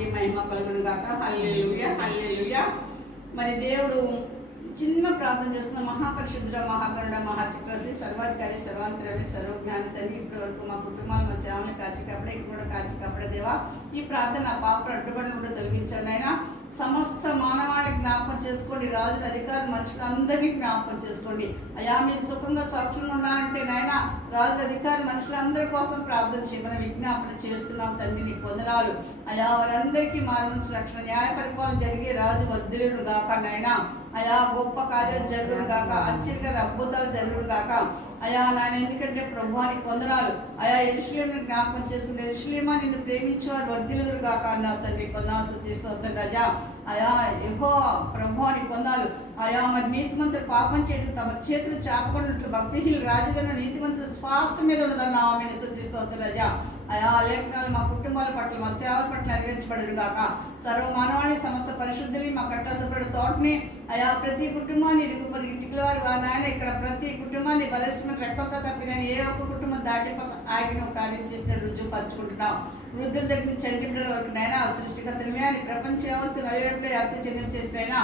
నామానికి మహిమ కలుగును గాక. హల్లెలూయా హల్లెలూయా. మరి దేవుడు చిన్న ప్రార్థన చేస్తున్న మహాపరిశుద్ధుడ మహాకరుణ మహాచక్రవర్తి సర్వాధికారి సర్వాంతరమే సర్వజ్ఞాని తండ్రి, ఇప్పటి వరకు మా కుటుంబాలు మా సేవలను కాచి కాపాడే ఇప్పుడు కూడా కాచి కాపాడే దేవా, ఈ ప్రార్థన పాప అడ్డుబడిని కూడా తొలగించండి అయినా. సమస్త మానవాళిని జ్ఞాపకం చేసుకోండి, రాజుల అధికారులు మనుషులు అందరినీ జ్ఞాపకం చేసుకోండి అయా. మీరు సుఖంగా సౌఖ్యంగా ఉన్నారంటే నాయన రాజుల అధికారులు మనుషులందరి కోసం ప్రార్థన చేయమని విజ్ఞాపన చేస్తున్నాం తండ్రి. నీకు వందనాలు అయా. వారందరికీ మారుమనసు రక్షణ న్యాయ పరిపాలన జరిగే రాజు వర్ధిల్లును గాక నాయన అయా. గొప్ప కార్యాలు జరుగును గాక, ఆశ్చర్య అద్భుతాలు జరుగును గాక అయా నాయన. ఎందుకంటే ప్రభువానికి వందనాలు అయా. యెరూషలేమును జ్ఞాపకం చేసుకుంటే యెరూషలేమా నిన్ను ప్రేమించేవారు వర్ధిల్లుదురు గాక అన్నావు తండ్రి. కొందరు చేస్తూ రాజా అయా. యెహోవా ప్రభువానికి వందనాలు అయా. మరి నీతిమంతులు పాపం చేయటం తమ చేతులు చాపకుండా భక్తిహీనులు రాజధాని నీతిమంతులు శ్వాస మీద ఉన్నదన్న ఆమె స్తుతిస్తూ రాజా అయా. లేఖనాలు మా కుటుంబాల పట్ల మా సేవల పట్ల నెరవేర్చబడదు కాక. సర్వ మానవాళి సమస్త పరిశుద్ధులు మా కట్టసపడి తోటని అయా. ప్రతి కుటుంబాన్ని ఇరుగు ఇంటికి వారు నాయన ఇక్కడ ప్రతి కుటుంబాన్ని బలసిన రెక్కలతో కప్పిన ఏ ఒక్క కుటుంబం దాటి ఆగిన కార్యం చేసిన రుజువు పరుచుకుంటున్నాం. వృద్ధుల దగ్గర నుంచి చంటి బిడ్డల వరకు నైనా సృష్టికర్తలుగా అని ప్రపంచ యావత్తు నలువైపులో వ్యాప్తి చెందిన చేసినైనా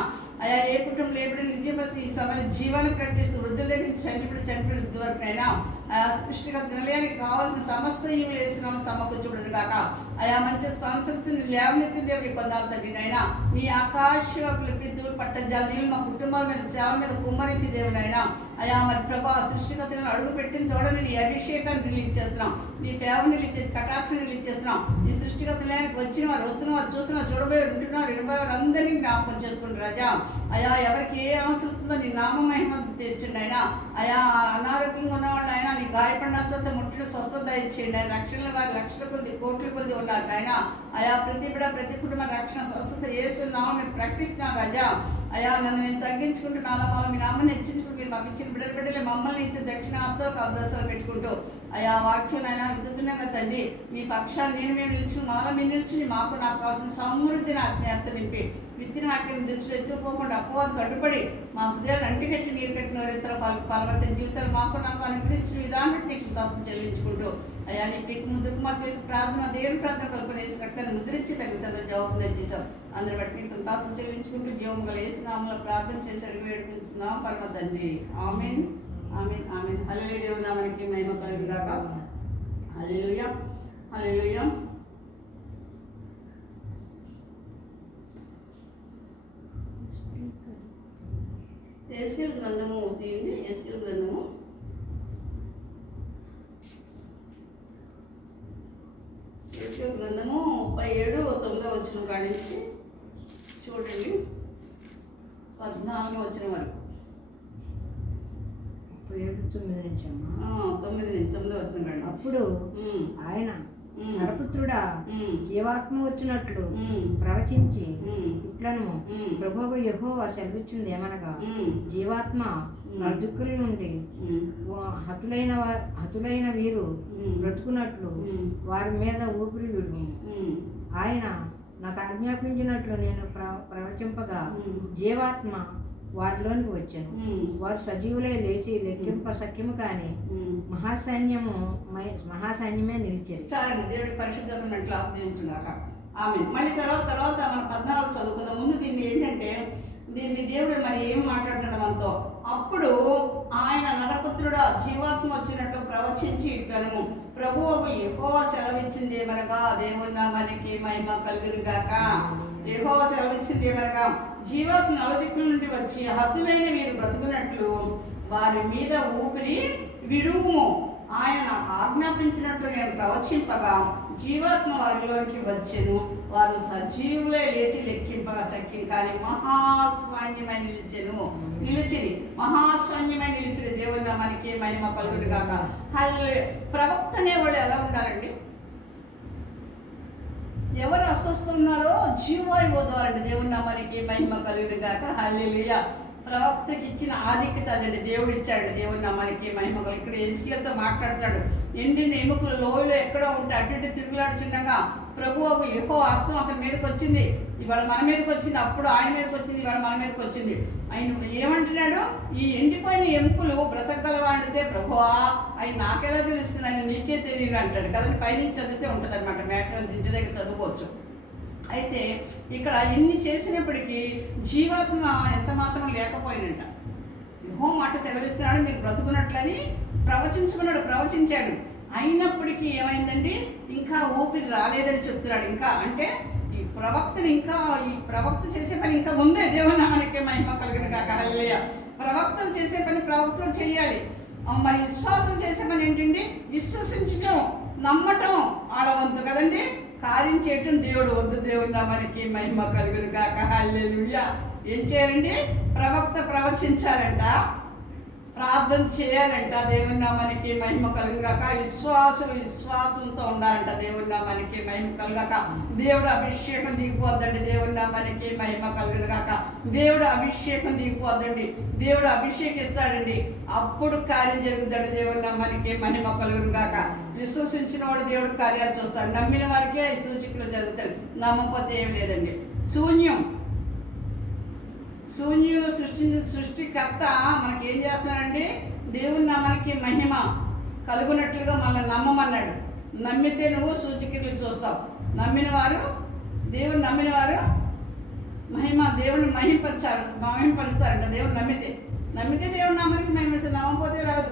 అయా. ఏ కుటుంబం ఏ బిడ్డలు నిజపసి ఈ సమయం జీవాన్ని ప్రకటిస్తూ వృద్ధుల దగ్గర నుంచి చంటి బిడ్డ వరకునైనా ఆయా. సృష్టికర్త నిలయానికి కావాల్సిన సమస్త ఈవులు వేసిన సమకూర్చబడదు కాక అయా. మంచి స్పాన్సర్స్ లేవనెత్తి దేవుని పొందాలి తండ్రి నైనా. నీ ఆకాశవాకులు తూరు పట్టజాలు నీళ్ళు మా కుటుంబాల మీద సేవ మీద కుమ్మరించి దేవునైనా అయా. మరి ప్రభా సృష్టికర్తలను అడుగు పెట్టిన చూడని నీ అభిషేకాన్ని రిలీజ్ చేస్తున్నాం, నీ ఫేవర్ రిలీజ్ చేసి కటాక్షను రిలీజ్ చేస్తున్నాం. ఈ సృష్టికర్తలయానికి వచ్చిన వారు వస్తున్న వారు చూస్తున్న చూడబోయే ఉంటున్నారు 20 వారు అందరినీ జ్ఞాపకం చేసుకుంటారు రాజా అయా. ఎవరికి ఏ అవసరం ఉందో నీ నామ మహిమ తెచ్చండి అయినా అయా. అనారోగ్యంగా ఉన్న వాళ్ళు అయినా నీ గాయపడిన స్వస్థ ముట్టడి స్వస్థత ఇచ్చేయండి ఆయన. రక్షణల వారి లక్షల కొద్ది కోట్ల కొద్ది ఉన్నారు ఆయన అయా. ప్రతి బిడ్డ ప్రతి కుటుంబ రక్షణ స్వస్థత చేస్తున్నాం మేము ప్రకటిస్తున్నాం రాజా అయా. నన్ను నేను తగ్గించుకుంటూ నాలో వాళ్ళు మీ నామని హెచ్చించుకుంటూ మీరు మాకు ఇచ్చిన బిడ్డలే మమ్మల్ని ఇచ్చిన దక్షిణ హస్తాలకు అభ్యాసాలు పెట్టుకుంటూ అయా. వాక్యం అయినా విధుతున్నాగా తండ్రి నీ పక్షాన్ని నేను నిలిచి మాలో మీరు నిలిచి మాకు నాకు కావాల్సిన సమృద్ధిని ఆత్మీయత నింపి విత్తిన వాక్యం దృష్టిలో ఎత్తుకుపోకుండా అపోవాది కట్టుబడి మా హృదయాలు అంటికట్టి నీరు కట్టిన ఇతర ఫలవర్త జీవితాలు మాకు నాకు అనిపించిన విధానం బట్టి నీకు దాసం చెల్లించుకుంటూ అయ్యా. నీ పీకు ముందుకు మాకు చేసిన ప్రార్థన దేవుని ప్రార్థన కల్పన చేసిన రక్తాన్ని ముద్రించి తగిన సభ జవాబుదా చేశాం. అందరి బట్టి నీకు దాసం చెల్లించుకుంటూ జీవం గల యేసునామములో ప్రార్థన చేసి అడిగి వేడుకుంటున్నాం పరమ తండ్రి. ఆమేన్ ఆమేన్ ఆమేన్. హల్లెలూయా. దేవుని నామానికి మహిమ కలుగును గాక. హల్లెలూయా హల్లెలూయా. ఎస్కేల్ గ్రంథము తీయండి. ఎస్కేల్ గ్రంథము 37:9 కాడి నుంచి చూడండి 14 వచనం వరకు. 9 వచనం కాడి. అప్పుడు ఆయన నరపుత్రుడా జీవాత్మ వచ్చినట్లు ప్రవచించి ఇట్లను ప్రభువు యెహోవా సెలవిచ్చింది ఏమనగా జీవాత్మ నలుదిక్కుల నుండి హతులైన వీరు బ్రతుకున్నట్లు వారి మీద ఊపిరి విడుము. ఆయన నాకు ఆజ్ఞాపించినట్లు నేను ప్రవచింపగా జీవాత్మ వారిలోనికి వచ్చాను. వారు సజీవులే లేచి లెక్కింప సఖ్యము కానీ మహాసైన్యమే నిలిచారు. చాలండి. దేవుడి పరిశుద్ధమైనట్లు ఆజ్ఞాపించుగాక. ఆమె మళ్ళీ తర్వాత మన 14 చదువుకుందాం. ముందు దీన్ని ఏంటంటే దీన్ని దేవుడు మరి ఏం మాట్లాడుతున్నాడు మనతో. అప్పుడు ఆయన నరపుత్రుడా జీవాత్మ వచ్చినట్లు ప్రవచించి ఇట్లను ప్రభువుకు యెహోవా సెలవిచ్చింది ఏమనగా దేవుని నామానికి మహిమ కలుగును గాక. యెహోవా సెలవిచ్చింది ఏమనగా జీవాత్మ నలుదిక్కుల నుండి వచ్చి హతులైన వీరు బ్రతుకున్నట్లు వారి మీద ఊపిరి విడుము. ఆయన నాకు ఆజ్ఞాపించినట్లు నేను ప్రవచింపగా జీవాత్మ వారిలోనికి వచ్చెను. వారు సజీవులే లేచి లెక్కింపగా సఖ్యం కానీ మహాసైన్యమై నిలిచిరి మహాసైన్యమై నిలిచిరి. దేవుని నామానికి మహిమ కలుగును గాక. ప్రవక్త అనేవాళ్ళు ఎలా ఉండాలండి? ఎవరు అస్వస్తున్నారో జీవాయువు ద్వారండి. దేవుని నామానికి మహిమ కలుగును గాక. హల్లెలూయా. ప్రవక్తకి ఇచ్చిన ఆధిక్యత అదండి దేవుడు ఇచ్చాడు. దేవుని నామానికి మహిమ కలుగు. ఇక్కడ ఎస్కేల్తో మాట్లాడుతున్నాడు. ఎండిన ఎముకలు లోయలో ఎక్కడో ఉంటే అటు ఇటు తిరుగులాడుచుండగా ప్రభువుకు యెహోవా హస్తం అతని మీదకి వచ్చింది. ఇవాళ మన మీదకి వచ్చింది, అప్పుడు ఆయన మీదకి వచ్చింది, ఇవాళ మన మీదకి వచ్చింది. ఆయన ఏమంటున్నాడు? ఈ ఎండిపోయిన ఎముకలు బ్రతకగలవాడితే ప్రభువా అవి నాకెలా తెలుస్తుంది, ఆయన నీకే తెలియదు అంటాడు కదండి. పైనుంచి చదివితే ఉంటుంది అనమాట. మ్యాటర్ ఇంటి దగ్గర చదువుకోవచ్చు. అయితే ఇక్కడ ఇన్ని చేసినప్పటికీ జీవాత్మ ఎంత మాత్రం లేకపోయినంట. యెహోవా మాట సెలవిస్తున్నాడు, మీరు బ్రతుకున్నట్లని ప్రవచించాడు. అయినప్పటికీ ఏమైందండి, ఇంకా ఊపిరి రాలేదని చెప్తున్నాడు. ఇంకా అంటే ఈ ప్రవక్త చేసే పని ఇంకా ఉందే. దేవుని నామానికి మహిమ కలుగును గాక. హల్లెలూయా. ప్రవక్తలు చేసే పని ప్రవక్తలు చేయాలి. మరి విశ్వాసం చేసే పని ఏంటండి, విశ్వసించటం, నమ్మటం వాళ్ళ వంతు కదండి. కార్యం చేయటం దేవుడు వంతు. దేవుని నామానికి మహిమ కలుగును గాక. హల్లెలూయా. ఏం చేయాలండి, ప్రవక్త ప్రవచించాలంట, ప్రార్థన చేయాలంట. దేవుని నామానికి మహిమ కలుగుగాక. విశ్వాసంతో ఉండాలంట. దేవుని నామానికి మహిమ కలుగాక. దేవుడు అభిషేకం దిగిపోద్దండి. దేవుని నామానికి మహిమ కలుగుగాక. దేవుడు అభిషేకం దిగిపోద్దండి. దేవుడు అభిషేకిస్తాడండి. అప్పుడు కార్యం జరుగుతాడు. దేవుని నామానికి మహిమ కలుగుగాక. విశ్వసించిన వాడు దేవుడు కార్యాలు చూస్తాడు. నమ్మిన వారికే ఈ సూచికలు జరుగుతాయి. నమ్మకపోతే ఏం లేదండి. శూన్యులు సృష్టికర్త మనకేం చేస్తున్నాడండి, దేవుని నామానికి మహిమ కలుగునట్లుగా మనల్ని నమ్మమన్నాడు. నమ్మితే నువ్వు సూచికలు చూస్తావు. నమ్మిన వారు దేవుని మహిమపరుస్తారంట. దేవుని నమ్మితే దేవుని నామానికి మహిమ వస్తుంది. నమ్మకపోతే రాదు,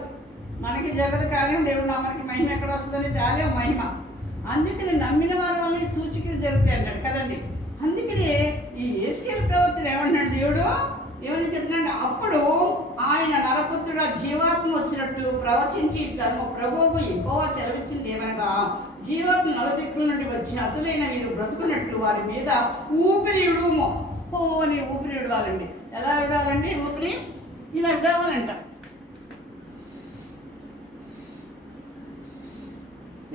మనకి జరగదు కార్యం. దేవుడి నామానికి మహిమ ఎక్కడ వస్తుందని చాలే మహిమ. అందుకని నమ్మిన వారి వల్ల సూచికలు జరుగుతాయి అన్నాడు కదండి. అందుకనే ఈ యేసయ్య ప్రవక్తను ఏమన్నాడు, దేవుడు ఏమని చెప్తున్నాడు, అప్పుడు ఆయన నరపుత్రుడు జీవాత్మ వచ్చినట్లు ప్రవచించి తన ప్రభువుకు యెహోవా సెలవిచ్చింది ఏమనగా, జీవాత్మ నలుదిక్కుల నుండి వచ్చి అతులైన వీరు బ్రతుకున్నట్లు వారి మీద ఊపిరి విడుము. నీ ఊపిరి విడవాలండి. ఎలా విడవాలండి? ఊపిరి ఇలా విడవాలంట.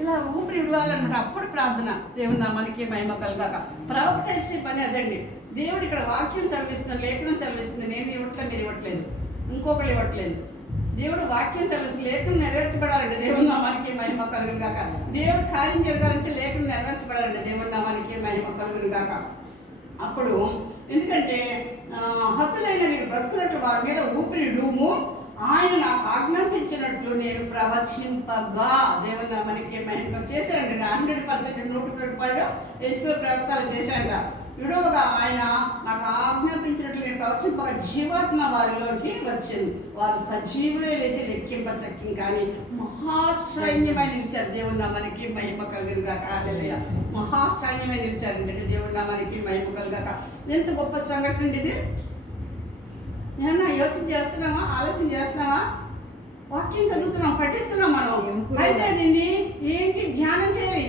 ఇలా ఊపిరి విడవాలన్నమాట. అప్పుడు ప్రార్థన. దేవుని నామానికి మహిమ కలుగాక. ప్రవక్త చేసే పని అదండి. దేవుడు ఇక్కడ వాక్యం సెలవిస్తున్నారు, లేఖనం సెలవిస్తుంది. నేను ఇవ్వట్లేదు, మీరు ఇవ్వట్లేదు, ఇంకొకరు ఇవ్వట్లేదు. దేవుడు వాక్యం సెలవిస్తుంది. లేఖనం నెరవేర్చబడాలండి. దేవుని నామానికి మహిమ కలుగుగాక. దేవుడు కార్యం జరగాలంటే లేఖనం నెరవేర్చబడాలండి. దేవుని నామానికి మహిమ కలుగుగాక. అప్పుడు ఎందుకంటే హతులైన మీరు బ్రతుకున్నట్లు వారి మీద ఊపిరి విడుము. ఆయన నాకు ఆజ్ఞాపించినట్లు నేను ప్రవచింపగా. దేవుని నామానికి మహిమ చేశాడండి. 100% 100% యేసు ప్రవక్తలు చేశాడ. విడువగా ఆయన నాకు ఆజ్ఞాపించినట్లు నేను ప్రవచింపగా జీవాత్మ వారిలోకి వచ్చింది. వారు సజీవులే లేచి లెక్కింపశక్యం కానీ మహాసైన్యమై నిలిచారు. దేవుని నామానికి మహిమ కలుగుగాక. హల్లెలూయా. మహాసైన్యమై నిలిచారు అంటే దేవుని నామానికి మహిమ కలుగాక. ఎంత గొప్ప సంఘటన అండి ఇది. ఏమన్నా యోచన చేస్తున్నామా, ఆలోచన చేస్తున్నామా? వాక్యం చదువుతున్నాం, పఠిస్తున్నాం మనం. అయితే దీన్ని ఏంటి ధ్యానం చేయాలి.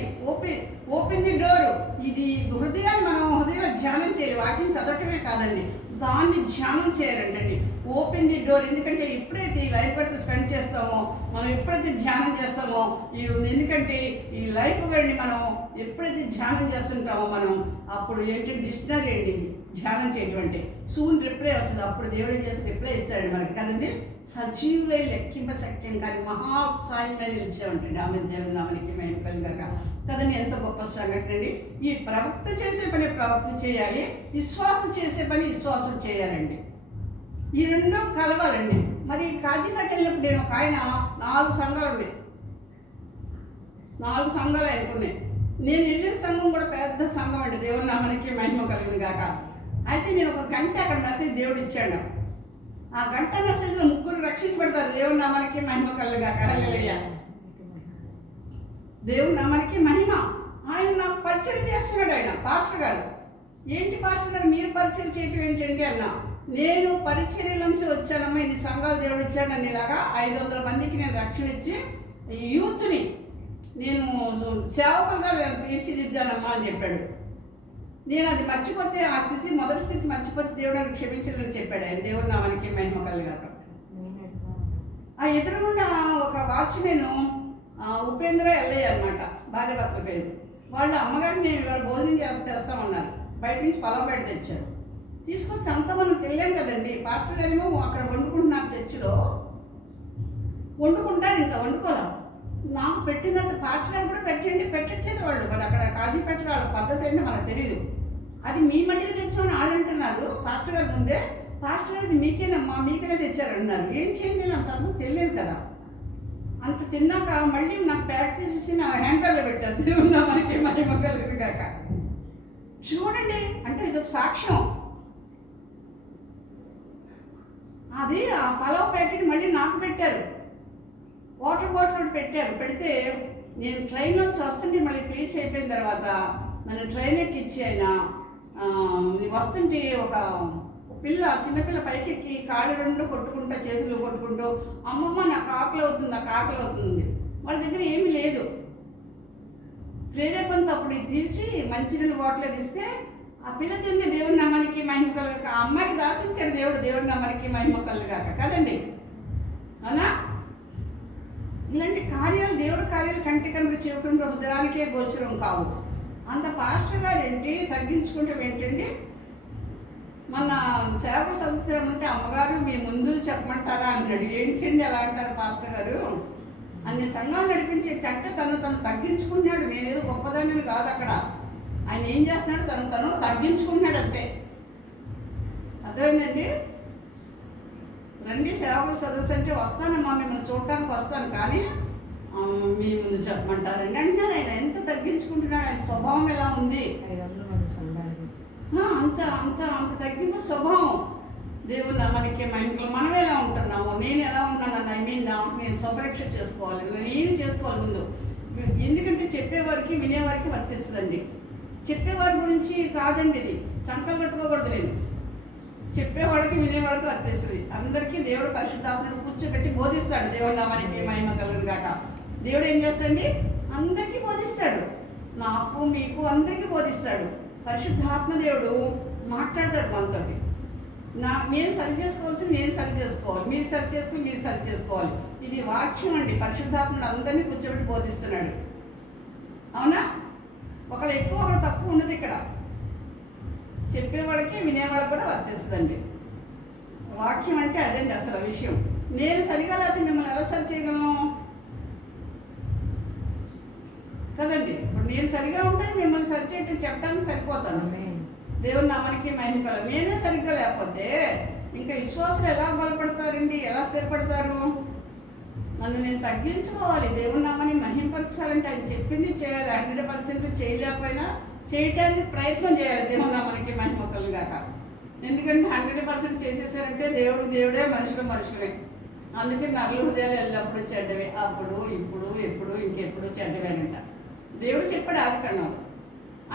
Open the door. ఇది హృదయాన్ని మనం హృదయంలో ధ్యానం చేయాలి. వాక్యం చదవటమే కాదండి, దాన్ని ధ్యానం చేయాలంటండి. Open the door. ఎందుకంటే ఎప్పుడైతే ఈ లైఫ్ పడితే స్పెండ్ చేస్తామో, మనం ఎప్పుడైతే ధ్యానం చేస్తామో, ఎందుకంటే ఈ లైఫ్ గడిని మనం ఎప్పుడైతే ధ్యానం చేస్తుంటామో మనం, అప్పుడు ఏంటి డిక్షనరీ అండి ఇది ధ్యానం చేయటం అంటే. సూన్ రిప్లై వస్తుంది. అప్పుడు దేవుడు చేసి రిప్లై ఇస్తాడు మనకి కదండి. సజీవులై లెక్కింపశక్యం కానీ మహాసాయంగా నిలిచామంటండి. ఆమె దేవుని నామానికి మహిమ కలుగాక. కదండి, ఎంత గొప్ప సంఘటన అండి. ఈ ప్రవక్త చేసే పని ప్రవక్త చేయాలి, విశ్వాసం చేసే పని విశ్వాసం చేయాలండి. ఈ రెండు కలవాలండి. మరి కాజీపేట వెళ్ళినప్పుడు నేను ఒక ఆయన 4 సంఘాలు ఉన్నాయి. 4 సంఘాలు అనుకున్నాయి. నేను వెళ్ళిన సంఘం కూడా పెద్ద సంఘం అండి. దేవుని నామానికి మహిమ కలిగింది కాక. అయితే నేను ఒక గంట అక్కడ మెసేజ్ దేవుడు ఇచ్చాడు. ఆ గంట మెసేజ్లో 3 రక్షించబడతారు. దేవుని నామానికి మహిమ కలుగాక. హల్లెలూయా. దేవుని నామానికి మహిమ. ఆయన నాకు పరిచయం చేస్తున్నాడు. ఆయన పాస్టర్ గారు, ఏంటి పాస్టర్ గారు మీరు పరిచయం చేయటం ఏంటండి అన్నా. నేను పరిచర్య నుంచి వచ్చానమ్మా, ఇన్ని సంఘాలు దేవుడు ఇచ్చాడు. నన్ను ఇలాగా 500 మందికి నేను రక్షణ ఇచ్చి యూత్ని నేను సేవకులుగా తీర్చిదిద్దానమ్మా అని చెప్పాడు. నేను అది మర్చిపోతే, ఆ స్థితి మొదటి స్థితి మర్చిపోతే దేవుడు అని క్షమించాలని చెప్పాడు ఆయన. దేవుడి నామానికి మహిమ కలుగాక. ఆ ఎదురుగుండా ఒక వాచ్మెన్ ఉపేంద్ర ఎల్లయ్య అనమాట, భార్య భర్తల పేరు. వాళ్ళు అమ్మగారిని నేను ఇవాళ భోజనం చేస్తామన్నారు. బయట నుంచి పొలంబెట్టి తెచ్చారు. తీసుకొచ్చి అంతా మనం తెలియం కదండి. పాస్టర్ గారేమో అక్కడ వండుకుంటున్నారు, చర్చిలో వండుకుంటారు. ఇంకా వండుకోలేం. నాకు పెట్టిందంటే పాస్టర్ గారు కూడా పెట్టట్లేదు వాళ్ళు. మరి అక్కడ కాజీ పెట్టిన వాళ్ళ పద్ధతి ఏంటో మనకు తెలియదు. అది మీ మట్టిగా తెచ్చామని వాళ్ళు అంటున్నారు. పాస్టర్ గారు ముందే పాస్టర్ గారు ఇది మీకేనమ్మా, మీకేనే తెచ్చారన్నారు. ఏం చేయండి నేను అంత తెలియదు కదా. అంత తిన్నాక మళ్ళీ నాకు ప్యాక్ చేసేసి నా హ్యాండ్ బ్యాగ్లో పెట్టారు. దేవుడు మనకి మహిమ కలుగును కాక. చూడండి అంటే ఇది ఒక సాక్ష్యం. అది ఆ పలావ్ ప్యాకెట్ మళ్ళీ నాకు పెట్టారు, వాటర్ బాటిల్ ఒకటి పెట్టారు. పెడితే నేను ట్రైన్లో వస్తుంటే మళ్ళీ పిలిచి అయిపోయిన తర్వాత నన్ను ట్రైన్ ఎక్కిచ్చి ఆయన వస్తుంటే ఒక పిల్ల, చిన్నపిల్ల పైకెక్కి కాళ్ళు రెండు కొట్టుకుంటా, చేతులు కొట్టుకుంటూ, అమ్మమ్మ నాకు ఆకలి అవుతుంది, నాకు ఆకలి అవుతుంది. వాళ్ళ దగ్గర ఏమీ లేదు. ప్రేరేపణతో అప్పుడు తీసి మంచినీళ్ళు బాటిల్ ఇస్తే ఆ పిల్ల తింది. దేవుని నామానికి మహిమ కలుగాక. ఆ అమ్మాయికి దాసించాడు దేవుడు, దేవుని నామానికి మహిమ కలుగాక కదండి, అవునా? ఇలాంటి కార్యాలు, దేవుడి కార్యాలు కంటి కనుక చెవుకుండా హృదయానికే గోచరం కావు. అంత పాస్టర్ గారు ఏంటి తగ్గించుకుంటాం ఏంటండి? మన సేవకుల సంస్కారం అంటే అమ్మగారు మీ ముందు చెప్పమంటారా అన్నాడు. ఏంటండి అలా అంటారు పాస్టర్ గారు? అన్ని సంఘాలు నడిపించి అంటే తను తగ్గించుకున్నాడు. నేనేదో గొప్పదాన్ని కాదు. అక్కడ ఆయన ఏం చేస్తున్నాడు? తను తగ్గించుకున్నాడు అంతే. అర్థమైందండి? రండి సేవకుల సదస్సు అంటే వస్తానమ్మా, మిమ్మల్ని చూడటానికి వస్తాను, కానీ మీ ముందు చెప్పమంటారండి అంటున్నారు. ఆయన ఎంత తగ్గించుకుంటున్నాడు, ఆయన స్వభావం ఎలా ఉంది? అంత అంత అంత తగ్గింపు స్వభావం. దేవుని మనకి మా ఇంట్లో మనం ఎలా ఉంటున్నాము, నేను ఎలా ఉన్నాను నేను స్వపరీక్ష చేసుకోవాలి, నేను చేసుకోవాలి ముందు. ఎందుకంటే చెప్పేవారికి వినేవారికి వర్తిస్తుందండి. చెప్పేవారి గురించి కాదండి, ఇది చంకలు కట్టుకోకూడదు. నేను చెప్పేవాళ్ళకి వినేవాళ్ళకి వర్తిస్తుంది. అందరికీ దేవుడు పరిశుద్ధాత్మను కూర్చోబెట్టి బోధిస్తాడు. దేవుడు నామానికి మహిమ కలుగును గాక. దేవుడు ఏం చేస్తాడండి? అందరికీ బోధిస్తాడు. నాకు మీకు అందరికీ బోధిస్తాడు. పరిశుద్ధాత్మ దేవుడు మాట్లాడతాడు మనతోటి. నేను సరి చేసుకోవాల్సింది నేను సరి చేసుకోవాలి, మీరు సరి చేసుకుని మీరు సరి చేసుకోవాలి. ఇది వాక్యం అండి. పరిశుద్ధాత్మను అందరినీ కూర్చోబెట్టి బోధిస్తున్నాడు, అవునా? ఒకళ్ళు ఎక్కువ ఒకళ్ళు తక్కువ ఉండదు ఇక్కడ. చెప్పేవాళ్ళకి వినేవాళ్ళకి కూడా వర్తిస్తుందండి. వాక్యం అంటే అదండి అసలు విషయం. నేను సరిగా లేకపోతే మిమ్మల్ని ఎలా సరి చేయగలను కదండి? ఇప్పుడు నేను సరిగా ఉంటే మిమ్మల్ని సరి చేయటం చెప్పడానికి సరిపోతాను. దేవుని నామానికి మహిమ కలుగు. నేనే సరిగ్గా లేకపోతే ఇంకా విశ్వాసులు ఎలా బలపడతారండి, ఎలా స్థిరపడతారు? నన్ను నేను తగ్గించుకోవాలి. దేవుని నామాన్ని మహిమపరచాలంటే ఆయన చెప్పింది చేయాలి. 100% చేయలేకపోయినా చేయటానికి ప్రయత్నం చేయాలి. దేవుని నామానికి మహిమ కలుగాక. ఎందుకంటే 100% చేసేసారంటే దేవుడే, మనుషులే. అందుకే నరుల హృదయాలు ఎల్లప్పుడూ చెడ్డవే, అప్పుడు ఇప్పుడు ఎప్పుడు ఇంకెప్పుడు చెడ్డవేనంట. దేవుడు చెప్పాడు ఆదికాండంలో,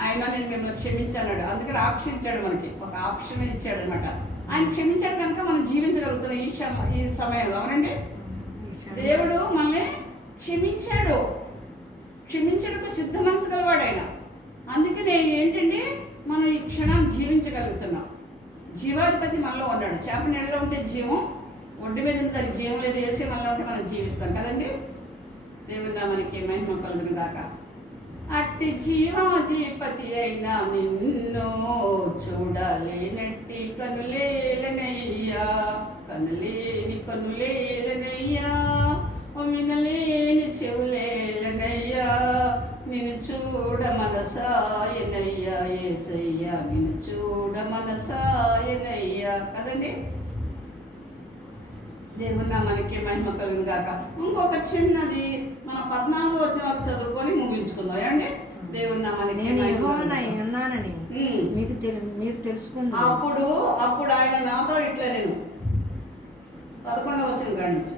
ఆయన నేను మిమ్మల్ని క్షమించాడు. అందుకని ఆప్షన్ ఇచ్చాడు, మనకి ఒక ఆప్షన్ ఇచ్చాడు అనమాట. ఆయన క్షమించాడు కనుక మనం జీవించగలుగుతున్నాం ఈ సమయంలో, అవునండి? దేవుడు మనల్ని క్షమించాడు, క్షమించడానికి సిద్ధ మనసు గలవాడు ఆయన. అందుకనే ఏంటండి, మనం ఈ క్షణాన్ని జీవించగలుగుతున్నాం. జీవాధిపతి మనలో ఉన్నాడు. చేప నీళ్ళలో ఉంటే జీవం, ఒడ్డు మీద ఉంటే దానికి జీవం లేదు, వేసి మనలో ఉంటే మనం జీవిస్తాం కదండి. దేవుని నామానికి మహిమ కలుగును గాక. అట్టి జీవాధిపతి అయినా నిన్ను చూడలేనట్టి కనులేలనయ్యా, కనులేని కనులేలనయ్యా, వినలేని చెవులేలనయ్యా, నిన్ను చూడ మనసాయనయ్యా, యేసయ్యా నిన్ను చూడ మనసాయనయ్యా కదండి. దేవుని నామానికి మహిమ కలుగును గాక. ఇంకొక చిన్నది మన 14వ వచనం చదువుకొని ముగించుకుందాం ఏమండి? దేవుని నామానికి ఉన్నానని మీరు తెలుసుకున్నారు. అప్పుడు ఆయన నాతో ఇట్లా, నేను 11వ వచనం కానించి,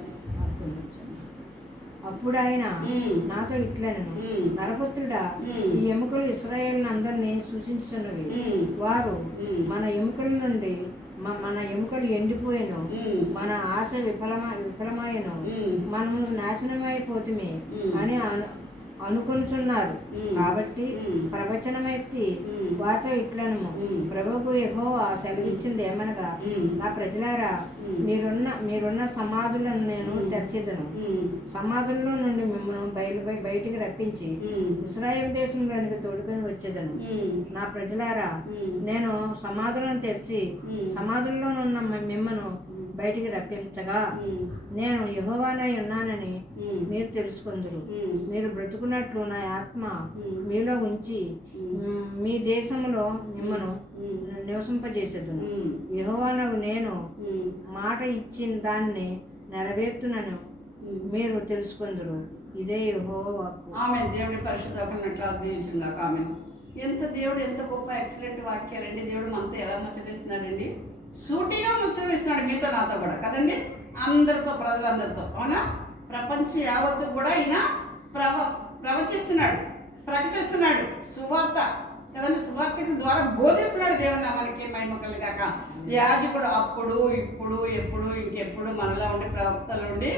అప్పుడు ఆయన నాతో ఇట్లను, నరపుత్రుడా, ఈ ఎముకలు ఇశ్రాయేలును అందరినీ సూచించుచున్నవి. వారు మన ఎముకల నుండి మన ఎముకలు ఎండిపోయాను, మన ఆశ విఫలమాయను, మనము నాశనమైపోతుమే అని అనుకుంటున్నారు. కాబట్టి ప్రవచనమెత్తి వారితో ఇట్లను, ప్రభువు యెహోవా సెలవిచ్చింది ఏమనగా, నా ప్రజలారా, మీరున్న సమాధులను నేను తెరచెదను, సమాధుల్లో నుండి మిమ్మల్ని బయటికి రప్పించి ఇశ్రాయేలు దేశంలోనికి తోడుకొని వచ్చేదను. నా ప్రజలారా, నేను సమాధులను తెరిచి సమాధుల్లోనున్న మిమ్మను బయటికి రప్పించగా నేను యెహోవానై ఉన్నానని మీరు తెలుసుకుందురు. మీరు బ్రతుకున్నట్లు నా ఆత్మ మీలో ఉంచి మీ దేశంలో మిమ్మను నివసింపజేసేదును. యెహోవానగు నేను మాట ఇచ్చిన దాన్ని నెరవేర్చునను మీరు తెలుసుకుందురు. ఇదే యెహోవా వాక్కు. ఆమేన్. దేవుడి పరిశుద్ధ దీవించుగాక. ఆమేన్. ఎంత దేవుడు ఎంత గొప్ప ఎక్సలెంట్ వాక్యాలండి. దేవుడు మనతో ఎలా ముచ్చటిస్తున్నాడండి, సూటిగా ముచ్చటిస్తున్నాడు మీతో నాతో కూడా కదండి, అందరితో, ప్రజలందరితో. అవునా? ప్రపంచం యావత్తు కూడా ఈయన ప్రవచిస్తున్నాడు, ప్రకటిస్తున్నాడు సువార్త కదండి. సువార్త ద్వారా బోధిస్తున్నాడు. దేవుని నామానికి మహిమ కలుగాక. యాజకుడు అప్పుడు, ఇప్పుడు, ఎప్పుడు, ఇంకెప్పుడు మనలో ఉండి, ప్రవక్తలు ఉండి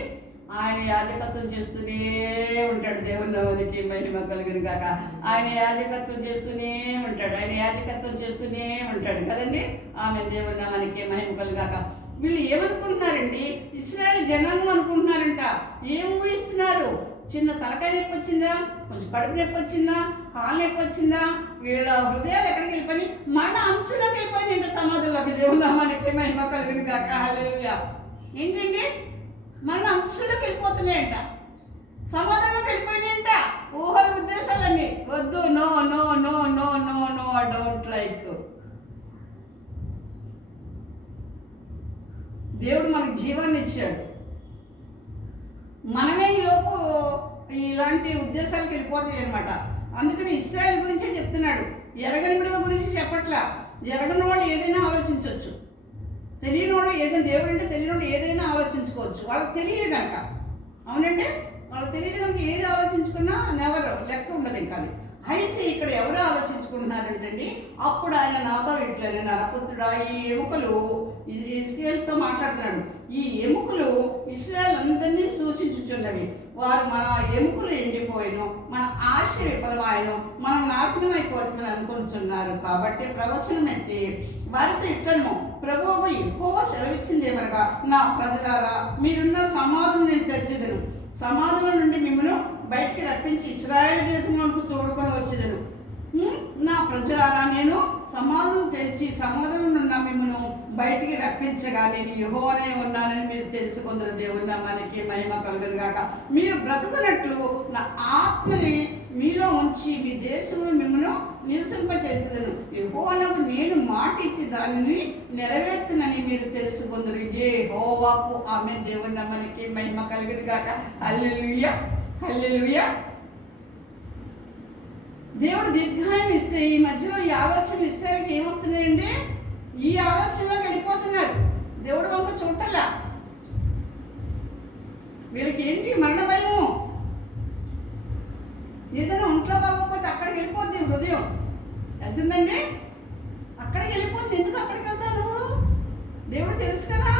ఆయన యాజకత్వం చేస్తూనే ఉంటాడు. దేవుని నామానికి మహిమ కలుగును గాక. ఆయన యాజకత్వం చేస్తూనే ఉంటాడు, ఆయన యాజకత్వం చేస్తూనే ఉంటాడు కదండి. ఆమె దేవుని నామానికి మహిమ కలుగాక. వీళ్ళు ఏమనుకుంటున్నారండి, ఇశ్రాయేల్ జనాంగం అనుకుంటున్నారంట. ఏం ఊహిస్తున్నారు? చిన్న తలకాయ నొప్పి వచ్చిందా, కొంచెం కడుపు నొప్పి వచ్చిందా, కాలు నొప్పి వచ్చిందా, వీళ్ళ హృదయాలు ఎక్కడికి వెళ్ళిపోయి మన అంచులోకి వెళ్ళిపోయింది అంటే సమాధుల్లోకి. దేవుని నామానికి మహిమ కలుగును గాక. హల్లెలూయా. ఏంటండి, మన అంచులోకి వెళ్ళిపోతున్నాయంట, సమాధానంలోకి వెళ్ళిపోయినాయంట. ఊహల ఉద్దేశాలన్నీ వద్దు. No no no no no no I don't like. దేవుడు మనకు జీవాన్ని ఇచ్చాడు, మనమే ఈలోపు ఇలాంటి ఉద్దేశాలకు వెళ్ళిపోతాయి అనమాట. అందుకని ఇశ్రాయేల్ గురించే చెప్తున్నాడు, ఎరగని బిడ్డల గురించి చెప్పట్లా. ఎరగని వాళ్ళు ఏదైనా ఆలోచించవచ్చు, తెలియని వాళ్ళు ఏదైనా, దేవుడు అంటే తెలియని వాళ్ళు ఏదైనా ఆలోచించుకోవచ్చు. వాళ్ళకి తెలియదు కనుక. అవునంటే వాళ్ళకి తెలియదు కనుక ఏది ఆలోచించుకున్నా నెవరు లెక్క ఉండదు ఇంకా. అది అయితే ఇక్కడ ఎవరు ఆలోచించుకుంటున్నారంటండి, అప్పుడు ఆయన నాతో ఇట్లనే, నరపుత్రుడా, ఈ ఎముకలు, ఇశ్రాయేలుతో మాట్లాడుతున్నాడు, ఈ ఎముకలు ఇశ్రాయేలు అందరినీ సూచించుచున్నవి. వారు మన ఎముకలు ఎండిపోయిను, మన ఆశ విఫలమాయను, మనం నాశనం అయిపోతుందని అనుకుంటున్నారు. కాబట్టి ప్రవచనం ఎత్తి వారితో ఇట్లను, ప్రభువు యెహోవా సెలవిచ్చిందేమనగా, నా ప్రజలారా, మీరున్న సమాధులను నేను తెరిచెదను, సమాధుల నుండి మిమ్మల్ని బయటికి రప్పించి ఇశ్రాయేలు దేశంలోకి తోడుకొని వచ్చేదను. నా ప్రజలారా, నేను సమాధులను తెరిచి సమాధులను మిమ్మల్ని బయటికి రప్పించగా నేను యెహోవానే ఉన్నానని మీరు తెలుసుకుందరు. దేవుని నామానికి మహిమ కలుగును గాక. మీరు బ్రతుకున్నట్లు నా ఆత్మని మీలో ఉంచి మీ దేశంలో మిమ్మల్ని నివసింపచేసేదను. యెహోవాకు నేను మాట ఇచ్చి దానిని నెరవేర్తునని మీరు తెలుసుకుందరు. యెహోవాకు. ఆమేన్. దేవుని నామానికి మహిమ కలుగును గాక. హల్లెలూయా, హల్లెలూయా. దేవుడు దీర్ఘాయం ఇస్తే ఈ మధ్యలో ఈ ఆలోచనలు ఇస్రాయేలుకి ఏమొస్తున్నాయండి, ఈ ఆలోచనలోకి వెళ్ళిపోతున్నారు. దేవుడు వంక చూడటల్లా. వీళ్ళకి ఏంటి, మరణ భయము. ఏదైనా ఒంట్లో బాగోకపోతే అక్కడికి వెళ్ళిపోద్ది హృదయం. ఎంతుందండి, అక్కడికి వెళ్ళిపోద్ది. ఎందుకు అక్కడికి వెళ్తావు నువ్వు? దేవుడు తెలుసు కదా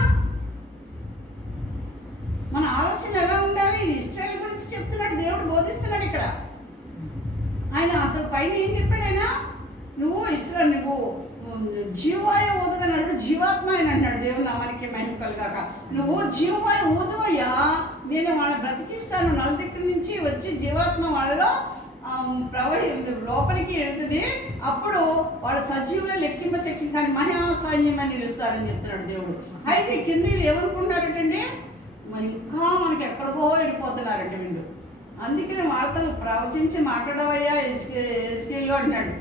మన ఆలోచన ఎలా ఉండాలి. ఇది ఇశ్రాయేలు గురించి చెప్తున్నాడు, దేవుడు బోధిస్తున్నాడు ఇక్కడ. ఆయన అతను పైన ఏం చెప్పాడు, ఆయన నువ్వు జీవవాయు ఊదుగా నరుడు జీవాత్మ అని అన్నాడు. దేవుని నామానికి మహిమ కలుగాక. నువ్వు జీవవాయు ఊదువయ్యా, నేను వాళ్ళని బ్రతికిస్తాను. నలుదిక్కుల నుంచి వచ్చి జీవాత్మ వాళ్ళలో లోపలికి వెళ్తుంది. అప్పుడు వాళ్ళ సజీవులు లెక్కింప శక్యం కానీ మహాసైన్యమని నిలుస్తారని చెప్తున్నాడు దేవుడు. అయితే కింద వీళ్ళు ఏమనుకుంటున్నారంటండి, ఇంకా మనకి ఎక్కడికో వెళ్ళిపోతున్నారంట వీళ్ళు. అందుకని వాళ్ళతో ప్రవచించి మాట్లాడవయ్యా ఎస్కేల్లో అన్నాడు.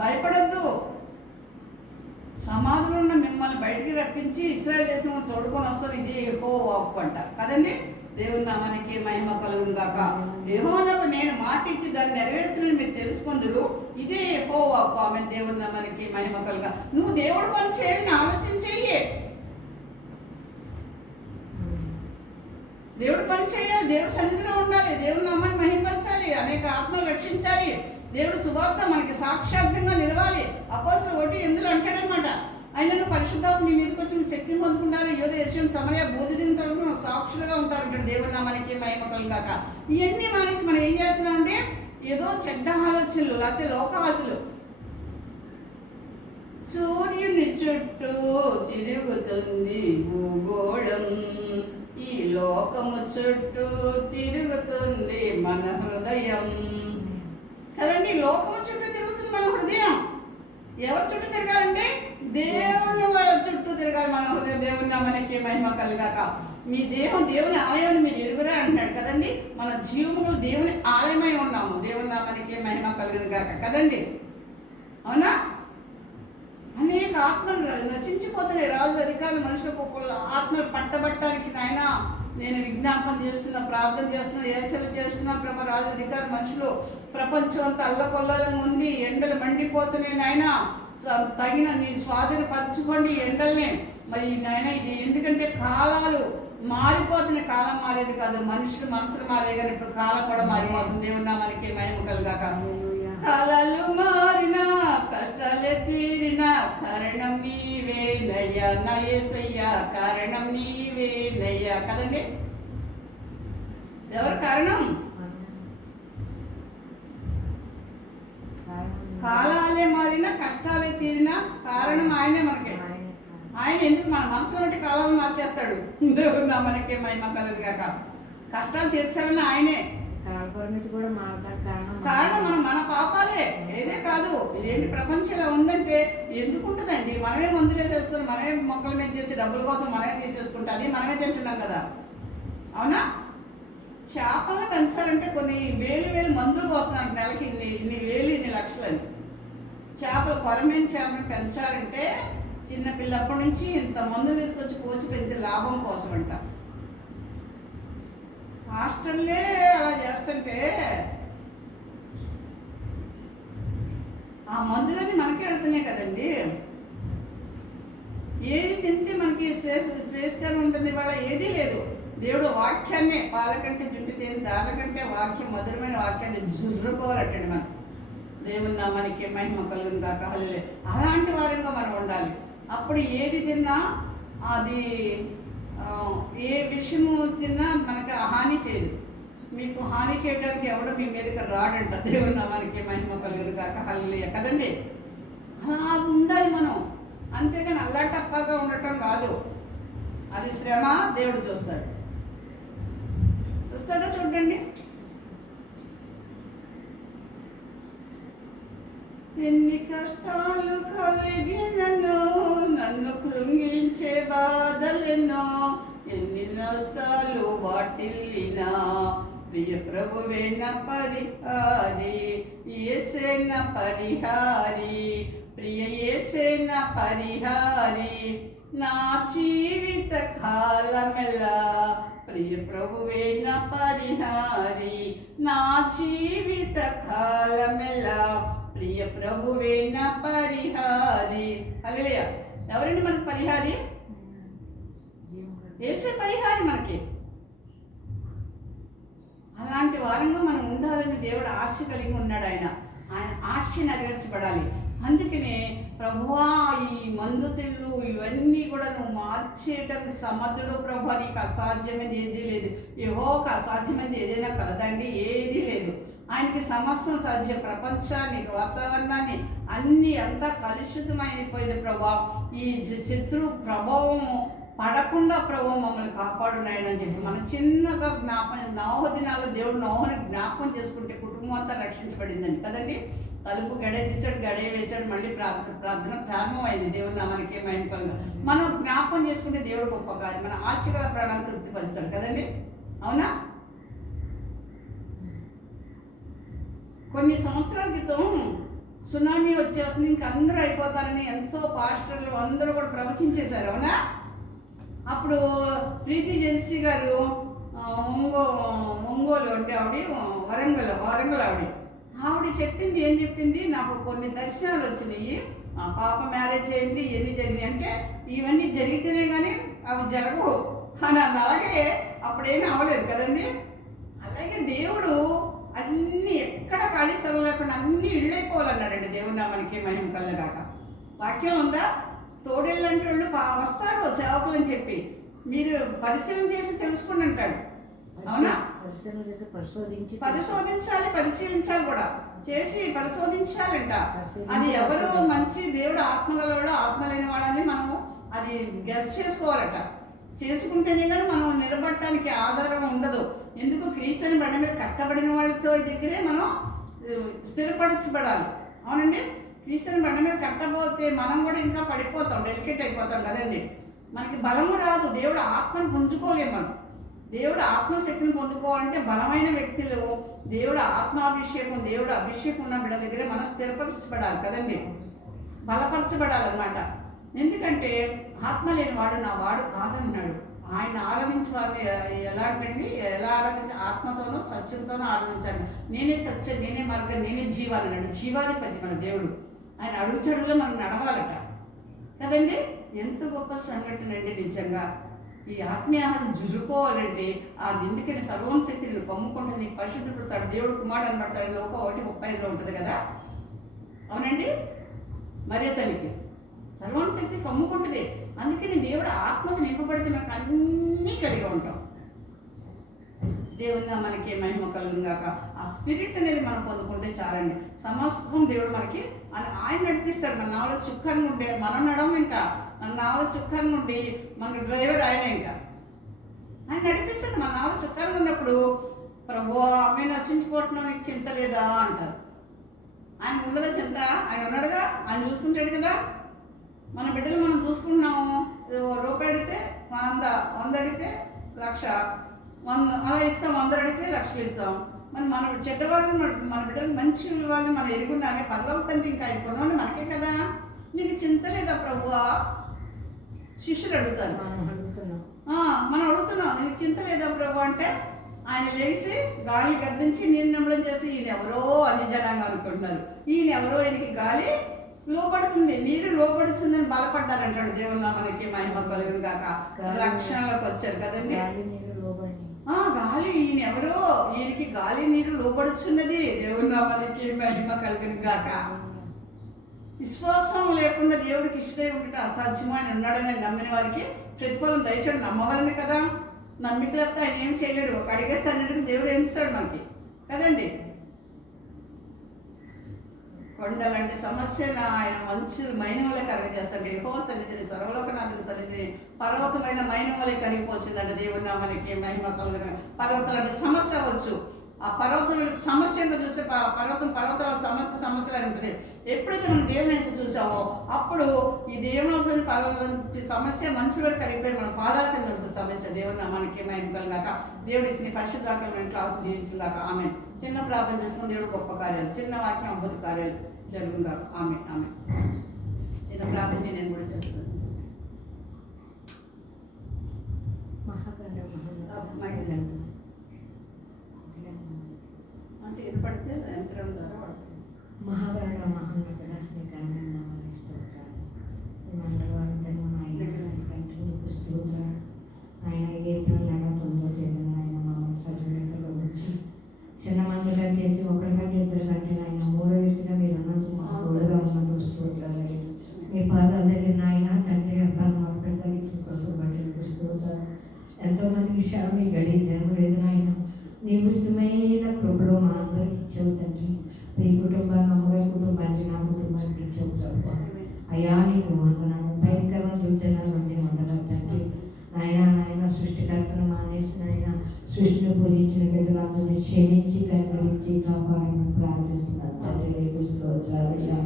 భయపడద్దు, సమాధులు ఉన్న మిమ్మల్ని బయటికి రప్పించి ఇశ్రాయేలు దేశంలో తోడుకొని వస్తారు. ఇదే యెహోవాకు అంట కదండి. దేవుని నామానికి మహిమ కలుగును గాక. యెహోవాకు నేను మాట ఇచ్చి దాన్ని నెరవేర్చునని మీరు తెలుసుకుందరు. ఇదే యెహోవాకు. ఆమె దేవుని నామానికి మహిమ కలుగా. నువ్వు దేవుడు పని చేయాలని ఆలోచన చెయ్యి. దేవుడు పని చేయాలి, దేవుడు సన్నిధిలో ఉండాలి, దేవుని నామాన్ని మహిమపరచాలి, అనేక ఆత్మలు రక్షించాలి, దేవుడు సువార్త మనకి సాక్షాత్తంగా నిలవాలి. అపోస్తలుల 1:8 అంటాడనమాట, ఆయనను పరిశుద్ధాత్మ మీ మీదకి వచ్చి శక్తిని పొందుకుంటారు, యోధ యెరూషలేము సమరయ బోధిదిన తరపున సాక్షులుగా ఉంటారంటాడు. దేవుని నామానికి మహిమ కలుగాక. ఇవన్నీ మానేసి మనం ఏం చేస్తున్నామంటే ఏదో చెడ్డ ఆలోచనలు, లేకపోతే లోకవాసులు. సూర్యుని చుట్టూ తిరుగుతుంది భూగోళం, ఈ లోకము చుట్టూ తిరుగుతుంది మన హృదయం కదండి. లోకము చుట్టూ తిరుగుతుంది మన హృదయం. ఎవరి చుట్టూ తిరగాలంటే దేవుని వాళ్ళ చుట్టూ తిరగాలి మన హృదయం. దేవుని నామానికి మహిమ కలుగాక. మీ దేహం దేవుని ఆలయం అని మీరు ఎరుగురా అంటున్నాడు కదండి. మన జీవములు దేవుని ఆలయమై ఉన్నాము. దేవుని నామానికి మహిమ కలుగును గాక కదండి. అవునా? అనేక ఆత్మలు నశించిపోతున్నాయి. రాజు అధికారులు మనుషులకు ఆత్మలు పట్టబట్టడానికి నాయన నేను విజ్ఞాపన చేస్తున్నా, ప్రార్థన చేస్తున్నా, ఏచలు చేస్తున్నా ప్రభు. రాజధికార మనుషులు ప్రపంచం అంతా అల్లకొల్లని ఉంది, ఎండలు మండిపోతున్నాయి నాయన. తగిన నీ స్వాధీనపరచుకోండి ఎండల్ని. మరి నాయన ఇది ఎందుకంటే కాలాలు మారిపోతున్నాయి. కాలం మారేది కాదు, మనుషులు మనసులు మారే కానీ ఇప్పుడు కాలం కూడా మారిపోతుంది. దేవుని నామానికి మహిమ కలుగాక. కాలాలు మారినా కష్టాలే తీరినా కారణం నీవేనయ్యా నా యేసయ్యా, కారణం నీవేనయ్యా. కదండి, ఎవరు కారణం? కాలాలే మారినా కష్టాలే తీరినా కారణం ఆయనే. మనకి ఆయన ఎందుకు మన మనసులో ఉంటే కాలాలు మార్చేస్తాడు. దేవుడు మనకి మహిమ కలుగాక. కష్టాలు తీర్చాలని ఆయనే. కారణం మన పాపాలే, ఏదే కాదు. ఇదేంటి ప్రపంచం ఇలా ఉందంటే ఎందుకు ఉంటుందండి? మనమే మందులే చేసుకుని, మనమే మొక్కల మీద చేసి డబ్బుల కోసం మనమే తీసేసుకుంటే అది మనమే తింటున్నాం కదా, అవునా? చేపలు పెంచాలంటే కొన్ని వేలు మందులు పోస్తున్నారు నెలకి, ఇన్ని వేలు ఇన్ని లక్షలని. చేపలు కొరమైన చేపలు పెంచాలంటే చిన్న పిల్లప్పటి నుంచి ఇంత మందులు తీసుకొచ్చి పోసి పెంచే లాభం కోసం అంట. హాస్టల్లే అలా చేస్తుంటే ఆ మందులన్నీ మనకే వెళ్తున్నాయి కదండి. ఏది తింటే మనకి శ్రేష్టంగా ఉంటుంది ఇవాళ? ఏదీ లేదు. దేవుడు వాక్యాన్నే పాలకంటే జుంటి తేని దాని కంటే వాక్యం, మధురమైన వాక్యాన్ని జుర్రుకోవాలంటండి మనం. దేవుని నామానికి మహిమ కలుగును గాక. హల్లెలూయా. అలాంటి వారంగా మనం ఉండాలి. అప్పుడు ఏది తిన్నా, అది ఏ విషయము తిన్నా మనకి హాని చేయదు. మీకు హాని చేయడానికి ఎవడో మీ మీదకి రాడంట. దేవుని నామానికి మహిమ కలుగును గాక. హల్లెలూయా. కదండి, అలా ఉండాలి మనం. అంతేగాని అల్లాటప్పగా ఉండటం కాదు. అది శ్రమ దేవుడు చూస్తాడా? చూడండి. ఎన్ని కష్టాలు కలిగినను, నన్ను కృంగించే బాధలెన్నో, ఎన్ని నష్టాలు వాటిల్లినా ప్రియ ప్రభువేన పరిహారి, యేసేన పరిహారి, ప్రియ యేసేన పరిహారి. నా జీవిత కాలమెల్లా ప్రియ ప్రభువేన పరిహారి, నా జీవిత కాలమెల్లా ప్రియ ప్రభువేన పరిహారి. హల్లెలూయా. ఎవరండి మనకి పరిహారి? యేసే పరిహారి మనకి. అలాంటి వారంగా మనం ఉండాలని దేవుడు ఆశ కలిగి ఉన్నాడు. ఆయన ఆశ నెరవేర్చబడాలి. అందుకనే ప్రభువా, ఈ మందు తిళ్ళు ఇవన్నీ కూడా నువ్వు మార్చేయటానికి సమర్థుడు ప్రభు. నీకు అసాధ్యమైనది ఏదీ లేదు. యెహోవాకు అసాధ్యమైనది ఏదైనా కలదండి? ఏదీ లేదు. ఆయనకి సమస్తం సాధ్యం. ప్రపంచాన్ని, వాతావరణాన్ని అన్నీ అంతా కలుషితమైపోయింది ప్రభా. ఈ శత్రు ప్రభావం పడకుండా ప్రభు మమ్మల్ని కాపాడున్నాయని చెప్పి మనం చిన్నగా నోహ దినాల్లో దేవుడు నోహని జ్ఞాపకం చేసుకుంటే కుటుంబం అంతా రక్షించబడిందండి కదండి. తలుపు గడే తీసాడు, గడే వేశాడు, మళ్ళీ ప్రార్థన ప్రారంభమైంది. దేవుడు నామానికి మహిమకరంగా మనం జ్ఞాపకం చేసుకుంటే దేవుడు గొప్ప కార్యం, మన ఆశగల ప్రాణాన్ని తృప్తిపరుస్తాడు కదండి, అవునా? కొన్ని సంవత్సరాల క్రితం సునామీ వచ్చేస్తుంది, ఇంక అందరూ అయిపోతారని ఎంతో పాస్టర్లు అందరూ కూడా ప్రవచించేశారు, అవునా? అప్పుడు ప్రీతి జెన్సీ గారు ఒంగోలు అంటే వరంగల్ ఆవిడ చెప్పింది ఏం చెప్పింది, నాకు కొన్ని దర్శనాలు వచ్చినాయి, మా పాప మ్యారేజ్ అయింది, ఎన్ని జరిగినాయి అంటే ఇవన్నీ జరిగితేనే కానీ అవి జరగవు అని. అలాగే అప్పుడేమీ అవ్వలేదు కదండి. అలాగే దేవుడు అన్నీ ఎక్కడ ఖాళీ స్థలం లేకుండా అన్నీ ఇళ్ళైపోవాలన్నాడండి. దేవుడు నామానికి మహిమ కలగాక. వాక్యం ఉందా? తోడేళ్ళంటే వాళ్ళు వస్తారు సేవకులు అని చెప్పి మీరు పరిశీలన చేసి తెలుసుకుని అంటాడు, అవునా? పరిశీలించాలి కూడా, చేసి పరిశోధించాలంట. అది ఎవరు మంచి దేవుడు ఆత్మగలవాడు ఆత్మ లేని వాడని మనం అది గెస్ చేసుకోవాలట. చేసుకుంటేనే కానీ మనం నిలబడటానికి ఆధారం ఉండదు. ఎందుకు? క్రీస్తుని బండి మీద కట్టబడిన వాళ్ళతో దగ్గరే మనం స్థిరపరచబడాలి, అవునండి? క్రీస్తుని బండి మీద కట్టబోతే మనం కూడా ఇంకా పడిపోతాం, డెలికేట్ అయిపోతాం కదండి. మనకి బలము రాదు, దేవుడు ఆత్మను పుంజుకోలేము. మనం దేవుడు ఆత్మశక్తిని పొందుకోవాలంటే బలమైన వ్యక్తులు దేవుడు ఆత్మాభిషేకం, దేవుడు అభిషేకం ఉన్న బిడ్డ దగ్గరే మనం స్థిరపరచబడాలి కదండి, బలపరచబడాలన్నమాట. ఎందుకంటే ఆత్మ లేని వాడు నా వాడు కాదన్నాడు. ఆయన ఆరాధించే వారిని ఎలాంటండి, ఎలా ఆత్మతోనూ సత్యంతోనూ ఆరాధించండి. నేనే సత్యం, నేనే మార్గం, నేనే జీవాన్ని అన్నాడు. జీవాధిపతి మన దేవుడు. ఆయన అడుగుచడులో మనం నడవాలట కదండి. ఎంత గొప్ప సంఘటన అండి నిజంగా. ఈ ఆత్మీయాహారం జురుకోవాలంటే అది ఎందుకని సర్వం శక్తిని కమ్ముకుంటుంది, నీకు పరిశుద్ధుడు పుడతాడు, దేవుడు కుమారుడు అనబడతాడు. లోకం 1:35 ఉంటుంది కదా, అవునండి. మరియ తల్లికి సర్వం శక్తి కమ్ముకుంటుంది. అందుకని దేవుడు ఆత్మకు నింపబడితే మనకు అన్నీ కలిగి ఉంటాం. దేవుని మనకి మహిమ కలుగును గాక. ఆ స్పిరిట్ అనేది మనం పొందుకుంటే చాలండి. సమస్తం దేవుడు మనకి ఆయన నడిపిస్తాడు. మన నాలో చుక్కాన్ని ఉంటే మనం నడవం, ఇంకా మన నాలో చుక్కాన్ని ఉండి మనకు డ్రైవర్ ఆయన, ఇంకా ఆయన నడిపిస్తాడు. మన నాలో చుక్కాన్ని ఉన్నప్పుడు ప్రభువా మేము నచ్చించిపోతున్నాం, నీకు చింత లేదా అంటారు. ఆయన ఉండదా చింత? ఆయన ఉన్నాడుగా, ఆయన చూసుకుంటాడు కదా. మన బిడ్డలు మనం చూసుకుంటున్నాము. రూపాయి అడిగితే 100 అడిగితే 1,00,000, 100 అలా ఇస్తాం. 100 అడిగితే 1,00,000 ఇస్తాం. మన చెడ్డవాళ్ళని మన బిడ్డలకు మంచి వాళ్ళని మనం ఎరుగున్నామే. పదవుతంటే ఇంకా ఆయన కొనవని మనకే కదా. నీకు చింత లేదా ప్రభువా? శిష్యులు అడుగుతారు. మనం అడుగుతున్నాం, నీకు చింత లేదా ప్రభు అంటే ఆయన లేచి గాలి గద్దించి నీరు నమ్మడం చేసి ఈయన ఎవరో అన్ని జనాంగా అనుకుంటున్నారు. ఈయన ఎవరో, ఈయనకి గాలి లోపడుతుంది, నీరు లోపడుతుందని బలపడ్డారంటాడు. దేవుని నామానికి మహిమ కలుగును గాక. రక్షణలోకి వచ్చారు కదండి. గాలి ఈయన ఎవరో, ఈయనకి గాలి నీరు లోపడుచున్నది. దేవుని నామానికి మహిమ కలుగును గాక. విశ్వాసం లేకుండా దేవుడికి ఇష్టమై ఉంటే అసాధ్యమో, ఆయన ఉన్నాడని నమ్మిన వారికి ప్రతిఫలం దయచేయడం నమ్మవాలని కదా. నమ్మిక లేకపోతే ఆయన ఏం చేయలేడు. ఒక అడిగేస్తే అన్నిటికీ దేవుడు ఏం ఇస్తాడు మనకి కదండి. కొండలాంటి సమస్యను ఆయన మంచి మైనములే కరిగజేస్తాడు. యెహోవా సన్నిధిని, సర్వలోకనాథుని సన్నిధిని పర్వతమైన మైనములే కరిగిపోతుందంట. దేవుని నామానికి మహిమ కలుగును. పర్వతాలు అంటే సమస్య అవ్వచ్చు. ఆ పర్వతం సమస్యను చూస్తే పర్వతాల సమస్యలు ఉంటుంది. ఎప్పుడైతే మనం దేవుని ఎంత చూసామో అప్పుడు ఈ దేవుని పర్వతం సమస్య మంచులో కరిగిపోయి మన పాదాల కింద ఉంటుంది సమస్య. దేవుని నామానికి మహిమ కలుగాక. దేవుడు ఇచ్చిన పరిశుద్ధాత్మ ఇంట్లో దీవించుగాక. ఆమె చిన్న ప్రార్థన చేసుకుని దేవుడు గొప్ప కార్యాలు, చిన్న వాక్యం అద్భుత కార్యాలు జరుగుగాక. ఆమె చిన్న ప్రార్థన నేను కూడా చేస్తాను. అంటే ఇది పడితే యంత్రం ద్వారా పడుతుంది. మహాగరుడ మహోన్నతుడ నీకు ఆనందమని స్తోత్రాలు. తండ్రి నీకు స్తోత్రాలు. ఆయన ఏ పిల్లగా తొందరలేదు. ఆయన మమ్మల్ని సజీవంగా ఉంచి చిన్న మందిగా చేసి ఒకరికంటే ఇద్దరు కంటే ఆయన మూడో వ్యక్తిగా మీరు ఉన్నందుకు మాకు తోడుగా ఉన్నందుకు స్తోత్రాలు. మీ పాదాల దగ్గర నాయన తండ్రి అబ్బాయి మాకు తగ్గించుకోబట్టి నీకు స్తోత్రాలు. ఎంతోమంది విషయాలు మీ గడి జరగలేదు నాయన. నీవు ఇష్టమైన కృపలో మా అందరికి ఇచ్చావు తండ్రి. నీ కుటుంబాన్ని, అమ్మగారి కుటుంబానికి, నా కుటుంబానికి ఇచ్చావు తప్ప. అయ్యా నీకు వందనాలు. భయంకరమైన సూచనలు అంటే వందనాలు తండ్రి. నాయన సృష్టికర్తను మానేసిన ఆయన సృష్టిని పూజించిన బిడ్డలందరినీ క్షమించి కనికరించి కాపాడమని ప్రార్థిస్తున్నాను తండ్రి. నీకు స్తోత్రాలయ్యా.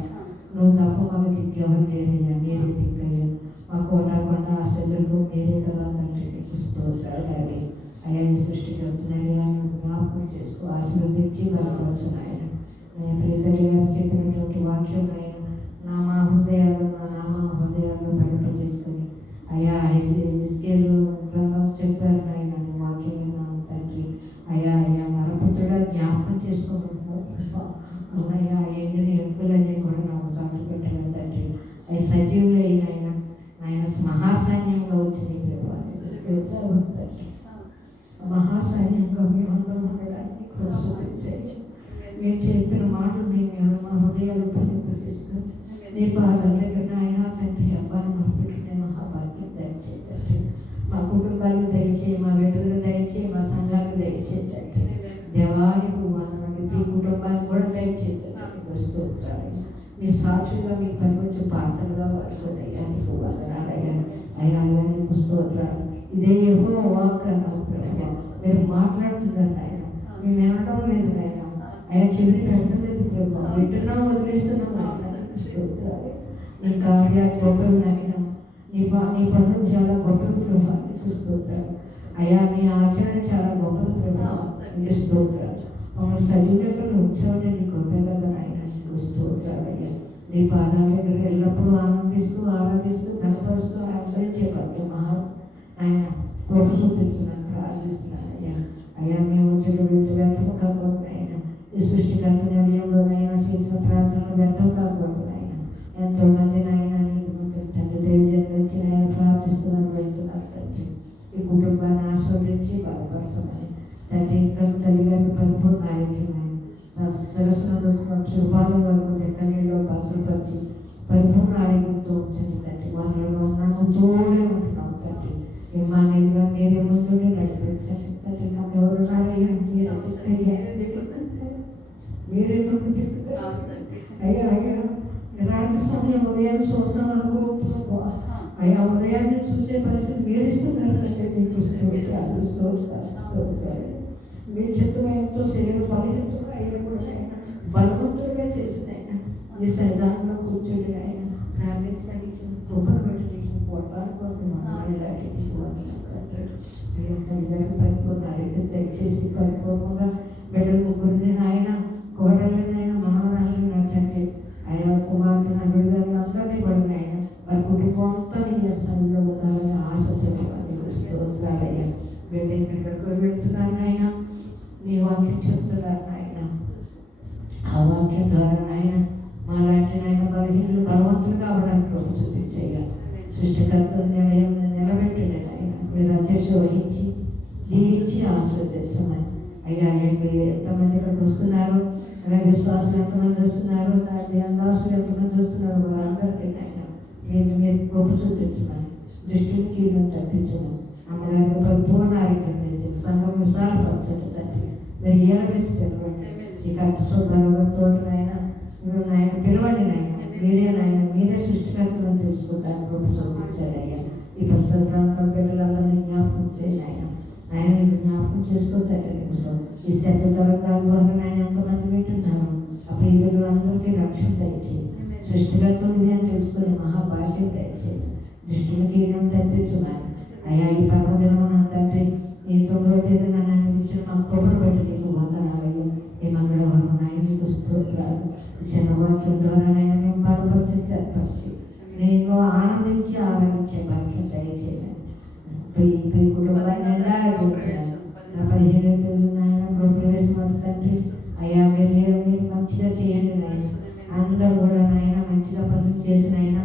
నువ్వు తప్ప మాకు దిక్కెవరు లేరయ్యా, మీరే దిక్కయ్యా. మా కొండ ఆ శత్రుకు మీరే కదా తండ్రి. నీకు స్తోత్రాలు. అయ్యా ఈ సృష్టికర్తనయ్యా జ్ఞాపకం చేసుకో, ఆశీర్వదించి బలపరచును ఆయన. నేను ప్రియతల్లి గారు చెప్పినటువంటి వాక్యం ఆయన నా హృదయాల్లో ప్రకటన చేసుకొని అయ్యా ఎస్కేలు గ్రంథం చెప్పారు ఆయన వాక్యం తండ్రి. అయ్యా నరపుత్రుడా జ్ఞాపకం చేసుకోమంటున్నావు. అవునయ్యా ఎండిని ఎముకలన్నీ కూడా నాకు తాటు పెట్టాను తండ్రి. అవి సజీవులు అయిన ఆయన మహాసైన్యంగా వచ్చి మహాసైన్యంగా మీ అందరూ ఉండడానికి ప్రోత్సహించండి. మీరు చెప్పిన మాటలు మేము మా హృదయాలు ఫలింపజేసుకొని నీ పాదాల దగ్గర ఆయన తండ్రి అబ్బాయిని మొదలుపెట్టిన మహాభాగ్యం దయచేయండి. మా కుటుంబాలకు దయచేయి, మా బిడ్డలకు దయచేయి, మా సంఘాలకు దయచేయండి. దేవానికి వందనాలు. మీ కుటుంబానికి కూడా దయచేయండి. స్తోత్రాలు. మీ సాక్షిగా మీ పనికొచ్చి పాత్రగా వస్తుంది. అయ్యా నీకు వందనాలయ్యా. అయ్యా నీకు స్తోత్రాలు. ఇదే యెహోవా వాక్ అన్నప్పుడు మీరు మాట్లాడుతున్నారు ఆయన. మేము వినడం లేదు ఆయన. ఆయన చెవిని పెడతలేదు ప్రభు. వింటున్నాం, వదిలేస్తున్నాం ఆయన. స్తోత్రాలు. నీ కార్యాలు గొప్పలు నాయన. నీ పనులు చాలా గొప్పలు ప్రభు. స్తోత్రాలు. అయ్యా మీ ఆచరణ చాలా గొప్పలు ప్రభు. నీకు స్తోత్రాలు. మమ్మల్ని సజీవులుగా ఉంచాలని నీ గొప్ప కదా ఆయన. స్తోత్రాలు అయ్యా. నీ పాదాల దగ్గర ఎల్లప్పుడూ ఆనందిస్తూ కనపరుస్తూ ఆచరించే పద్య మహా ఆయన ప్రార్థిస్తున్నానయ్యా. అయ్యా మేము చెడు వ్యర్థం కాకూడదు ఆయన. ఈ సృష్టికర్త నిర్ణయంలోనైనా చేసిన ప్రార్థనలు వ్యర్థం కాకూడదు ఆయన. ఎంతో మంది నాయన తండ్రి దైవజనం వచ్చి నేను ప్రార్థిస్తున్నాను, వెళ్తున్నాను తండ్రి. ఈ కుటుంబాన్ని ఆస్వాదించి బలపరచమని తండ్రి. ఇంకా తల్లి గారికి పరిపూర్ణ ఆరోగ్యం ఆయన సరస్సులో శుభాల వరకు ఎక్కడిలో భద్రపరిచి పరిపూర్ణ ఆరోగ్యంతో ఉంచండి తండ్రి. వాళ్ళలో ఉన్నాము, తోడే ఉంటున్నాం తండ్రి. ఏమానేలుగా నేనే ముందుండి నడిపించండి తండ్రి. నాకు ఎవరున్నారయ్యా, మీరే నన్ను చెప్తారు అయ్యా. అయ్యా రాత్రి సమయం ఉదయం చూస్తాం అనుకో అయ్యా, ఉదయాన్ని చూసే పరిస్థితి మీరు ఇస్తున్నారు తండ్రి. మీ చిత్తమయంతో శరీరం బలహీనతగా అయ్యా కూడా బలవంతులుగా చేసిన ఆయన మీ సన్నిధానంలో కూర్చొని ఆయన ప్రార్థించడానికి కృపను పెట్టి పరిపూర్ణ ఆరోగ్యం దయచేసి పరిపూర్ణంగా బిడ్డలు ముగ్గురిని ఆయన కోడళ్ళనైనా మనవరాలను నచ్చండి. ఆయన కుమార్తె నలుగురు గారిని అందరినీ పడిన ఆయన వారి కుటుంబం అంతా నీ సన్నిధిలో ఉండాలని ఆశతో వస్తున్నారయ్యా. బిడ్డ ఎక్కడికి వెళ్తున్నారు ఆయన, నీ వాక్యం చెప్తున్నారు ఆయన. ఆ వాక్యం ద్వారా ఆయన మాలాంటి నాయన బలహీనలు బలవంతులు కావడానికి చూపించయ్యా. సృష్టికర్త నిర్ణయం నిలబెట్టిన ఆయన మీరు అధ్యక్ష వహించి జీవించి ఆస్వాదిస్తామని అయ్యా. ఎంతమంది ఇక్కడికి వస్తున్నారు, విశ్వాసులు ఎంతమంది వస్తున్నారు, అందాసులు ఎంతమంది వస్తున్నారు, వారందరికీ ఆయన మీరు కృప చూపించమని దృష్టిని కీడును తప్పించమని అమ్మగారికి పరిపూర్ణ ఆరోగ్యం సంఘం విశాలపరచండి తండ్రి. మీరు ఏలవేసి పిలవండి. ఈ కష్ట సుఖాలతో నాయన మీరు నాయన పిలవండి నాయన. మీరే సృష్టికర్తలను తెలుసుకుంటారు కృప చూపించారు అయ్యా. ఈ పరిసర ప్రాంతం పిల్లలందరినీ జ్ఞాపకం చేయండి ఆయన. ఆయన జ్ఞాపకం చేసుకోతారు. ఈ శబ్ద తరంగాల ద్వారా ఆయన ఎంతమంది వింటున్నారు, అప్పుడు ఈ పిల్లలందరికీ రక్షణ దయచేయండి. సృష్టికర్తలు నేను తెలుసుకుని మహాభాగ్యం దయచేయండి. దృష్టిని కీడం తప్పించున్నాను అయ్యా. ఈ పర్వదినం తండ్రి ఈ 9వ తేదీన నన్ను ఇచ్చిన మా కృపను బట్టి నీకు వందనాలయ్యా. ఈ మంగళవారం నాయన మీకు స్తోత్రాలు. చిన్న వాక్యం ద్వారా నాయన మేము బలపరిచి ఏర్పరిచి నేను ఆనందించి ఆరాధించే భాగ్యం దయచేసాను. ఈ కుటుంబాన్ని నిండాడించాను. నా 15వ తేదీ నాయన గృహప్రవేశం తండ్రి అయ్యా. మీరు మంచిగా చేయండి నాయన. అందరూ కూడా నాయన మంచిగా పనులు చేసిన అయినా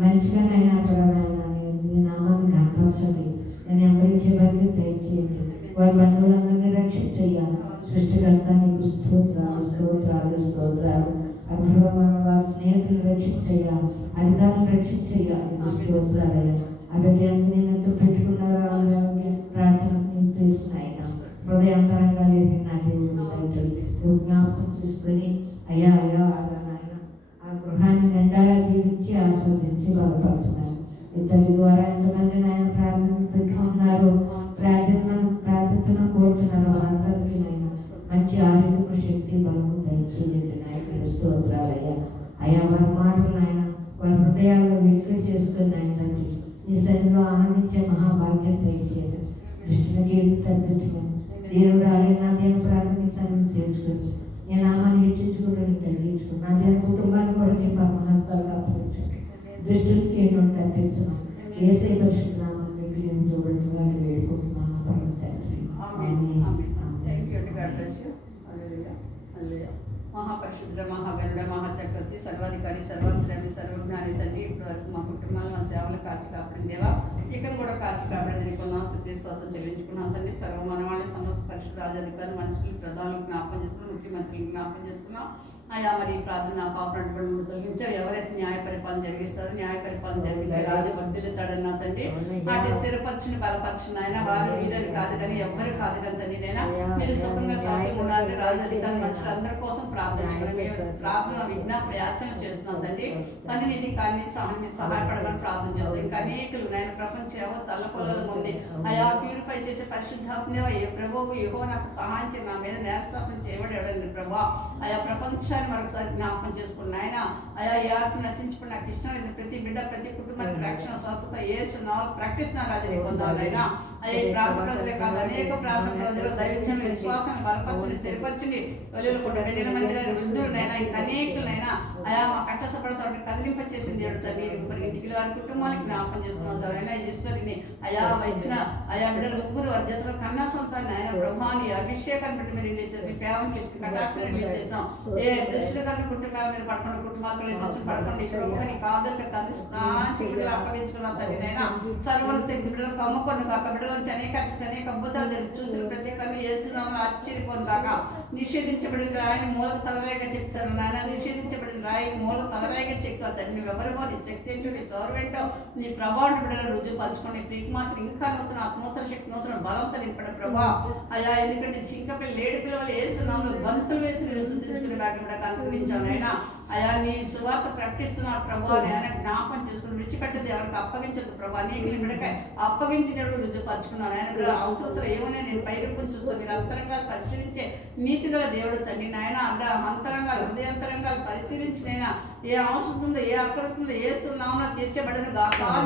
మంచిగా నైనా అక్కడ నాయన మీ నామాన్ని కనపరచండి. నేను ఎవరించే భాగ్యం దయచేయండి. వారి బంధువులందరినీ రక్షించయ్యాను. సృష్టికర్త నీకు స్తోత్రాలు స్తోత్రాలు స్తోత్రాలు. అప్పుడు వారి స్నేహితులు రక్షించయ్యాను, అధికారులు రక్షించయ్యాను. నీకు స్తోత్రాలయ్యా. అటువంటి అంత నేను ఎంతో పెట్టుకున్నారో ప్రార్థన నేను తెలుస్తున్నాయి. హృదయాంతరంగా లేదు నా దేవుడు జ్ఞాపకం చూసుకొని అయ్యా అయ్యా నాయన ఆ గృహాన్ని నిండాగా జీవించి ఆస్వాదించి బలపరుచున్నాను. ఇతరుల ద్వారా ఎంతమంది నాయన ప్రార్థన పెట్టుకుంటున్నారు, ప్రార్థించడం కోరుతున్నారు. వారందరికీ నాయన మంచి ఆరోగ్యపు శక్తి బలము దయచేయండి నాయకుడు. స్తోత్రాలయ్యా. అయ్యా వారి మాటలు నాయన వారి హృదయాల్లో వ్యక్తం చేసుకుని నాయన నీ సన్నిధిలో ఆనందించే మహాభాగ్యం దయచేయండి. దృష్టికి తగ్గించుకొని దేవుడు ఆలయం నా దేని ప్రార్థన సన్నిధి చేర్చుకొని నేను నామాన్ని హెచ్చించుకుని తగ్గించుకుని నా దేని కుటుంబాన్ని కూడా నీ పరమహస్తాలు అప్పగించండి. దృష్టికి ఏమో తగ్గించను. ఏసై పరిశుద్ధ నామం మీకు నేను చూడటంగా వేడుకుంటున్నాను. మహాపరిశుద్ర మహాగరుడ మహాచక్రవర్తి సర్వాధికారి సర్వాంతర్యామి సర్వజ్ఞాని తండ్రి ఇప్పటి వరకు మా కుటుంబాలు మా సేవలు కాచి కాపాడిన దేవా, ఇక్కడ కూడా కాచి కాపాడదని కొన్నా స్థితి స్తోత్రం చెల్లించుకున్నాం తండ్రి. సర్వ మనవాళ్ళని సమస్త పరిశుద్ధ రాజాధికారి మనుషులు ప్రధానులు జ్ఞాపకం చేసుకున్నాం, ముఖ్యమంత్రులు జ్ఞాపకం చేసుకున్నాం. అయ్యా మరి ప్రార్థన పాపనటువంటి తొలగించారు. ఎవరైతే న్యాయ పరిపాలన జరిగిస్తారో న్యాయ పరిపాలన జరిగించే రాజు వర్ధిల్లుతాడన్నా తండ్రి. అటు స్థిరపరిచిన బలపరిచిన ఆయన వారు వీరని కాదు కానీ ఎవ్వరు కాదు కానీ తండ్రి నైనా మీరు సుఖంగా సాఫ్ట్గా ఉండాలని రాజాధికారి మనుషులు అందరి కోసం ప్రార్థించుకుని మేము ప్రార్థన విజ్ఞాపన యాచన చేస్తున్నాం తండ్రి. కానీ ఇది కానీ సహాయపడమని ప్రార్థన చేస్తాం. ఇంకా అనేకులు నేను ప్రపంచ తల్లపొలలో ఉంది అయా ప్యూరిఫై చేసే పరిశుద్ధాత్మదేవ ఏ ప్రభువు యెహోవా నాకు సహాయం చేయ నా మీద నేరస్థాపన చేయబడి ప్రభా. ఆయా ప్రపంచాన్ని మరొకసారి జ్ఞాపకం చేసుకున్న ఆయన అయా ఈ ఆత్మ నశించుకుని నాకు ఇష్టం లేదు ప్రతి బిడ్డ ప్రతి కుటుంబానికి రక్షణ స్వస్థత ఏసునామం ప్రకటిస్తున్నారు రాజు నీ పొందాలైనా అయ్యా ఈ ప్రాంత ప్రజలే కాదు అనేక ప్రాంత ప్రజలు దైవించండి విశ్వాసాన్ని బలపరచండి స్థిరపరచండి వెళ్ళిన మందిరాన్ని వృద్ధులనైనా ఇంకా అనేకులైనా అయా మా కట్టసపడతో కదిలింప చేసింది దేవుడు తండ్రి మరి ఇంటికి వారి కుటుంబానికి జ్ఞాపకం చేసుకున్నాం సార్ అయినా ఈశ్వరిని అయా ఇచ్చిన అయా బిడ్డలు ముగ్గురు వారి జతలో కన్నా సొంతాన్ని ఆయన బ్రహ్మాని అభిషేకాన్ని బట్టి మీరు రిలీజ్ చేసి ఫేవర్ ఇచ్చి కటాక్షలు రిలీజ్ చేస్తాం ఏ దృష్టి కలిగిన కుటుంబాల మీద పడకుండా కుటుంబాల దృష్టి పడకుండా ఇక్కడ నీ కాదులకు కాంచి బిడ్డలు అప్పగించుకున్న తండ్రినైనా సర్వల శక్తి బిడ్డలు కమ్ముకొని కాక బిడ్డల నుంచి అనేక అద్భుతాలు జరిగి చూసిన ప్రత్యేకంగా ఏస్తున్నామని ఆశ్చర్యపోను కాక నిషేధించబడిన రాయిని మూలకు తలరాయిగా చెప్తారు నాయన నిషేధించబడిన రాయిని మూలకు తలరాయిగా చెక్కావు తండ్రి నువ్వు ఎవరివో నీ శక్తి ఏంటో నీ చౌరవేంటో నీ ప్రభావం బిడ్డలు రుజువు పంచుకొని ప్రీతి మాత్రం ఇంకా నూతన శక్తి నూతన బలంతో నింపడం ప్రభా అయ్యా ఎందుకంటే చింకపిల్ల లేడి పిల్లలు వేస్తున్నాము గంతులు వేసి విశ్వసించుకునే భాగ్యం కూడా అనుగ్రహించావు నాయనా అయా నీ సువార్త ప్రకటిస్తున్నారు ప్రభా నేను జ్ఞాపకం చేసుకుని విడిచిపెట్టదు ఎవరికి అప్పగించదు ప్రభా నీకు బిడకాయ అప్పగించినప్పుడు రుజుపరుచుకున్నాను ఆయన అవసరతలు ఏమన్నా నేను పైరూపం చూస్తాను మీరు అంతరంగా పరిశీలించే నీతిగల దేవుడు తండ్రి నాయన అక్కడ అంతరంగాలు హృదయంతరంగాలు పరిశీలించినైనా ఏ అవసరం ఉందో ఏ అక్కరుతుందో ఏ సున్నామో తీర్చబడిన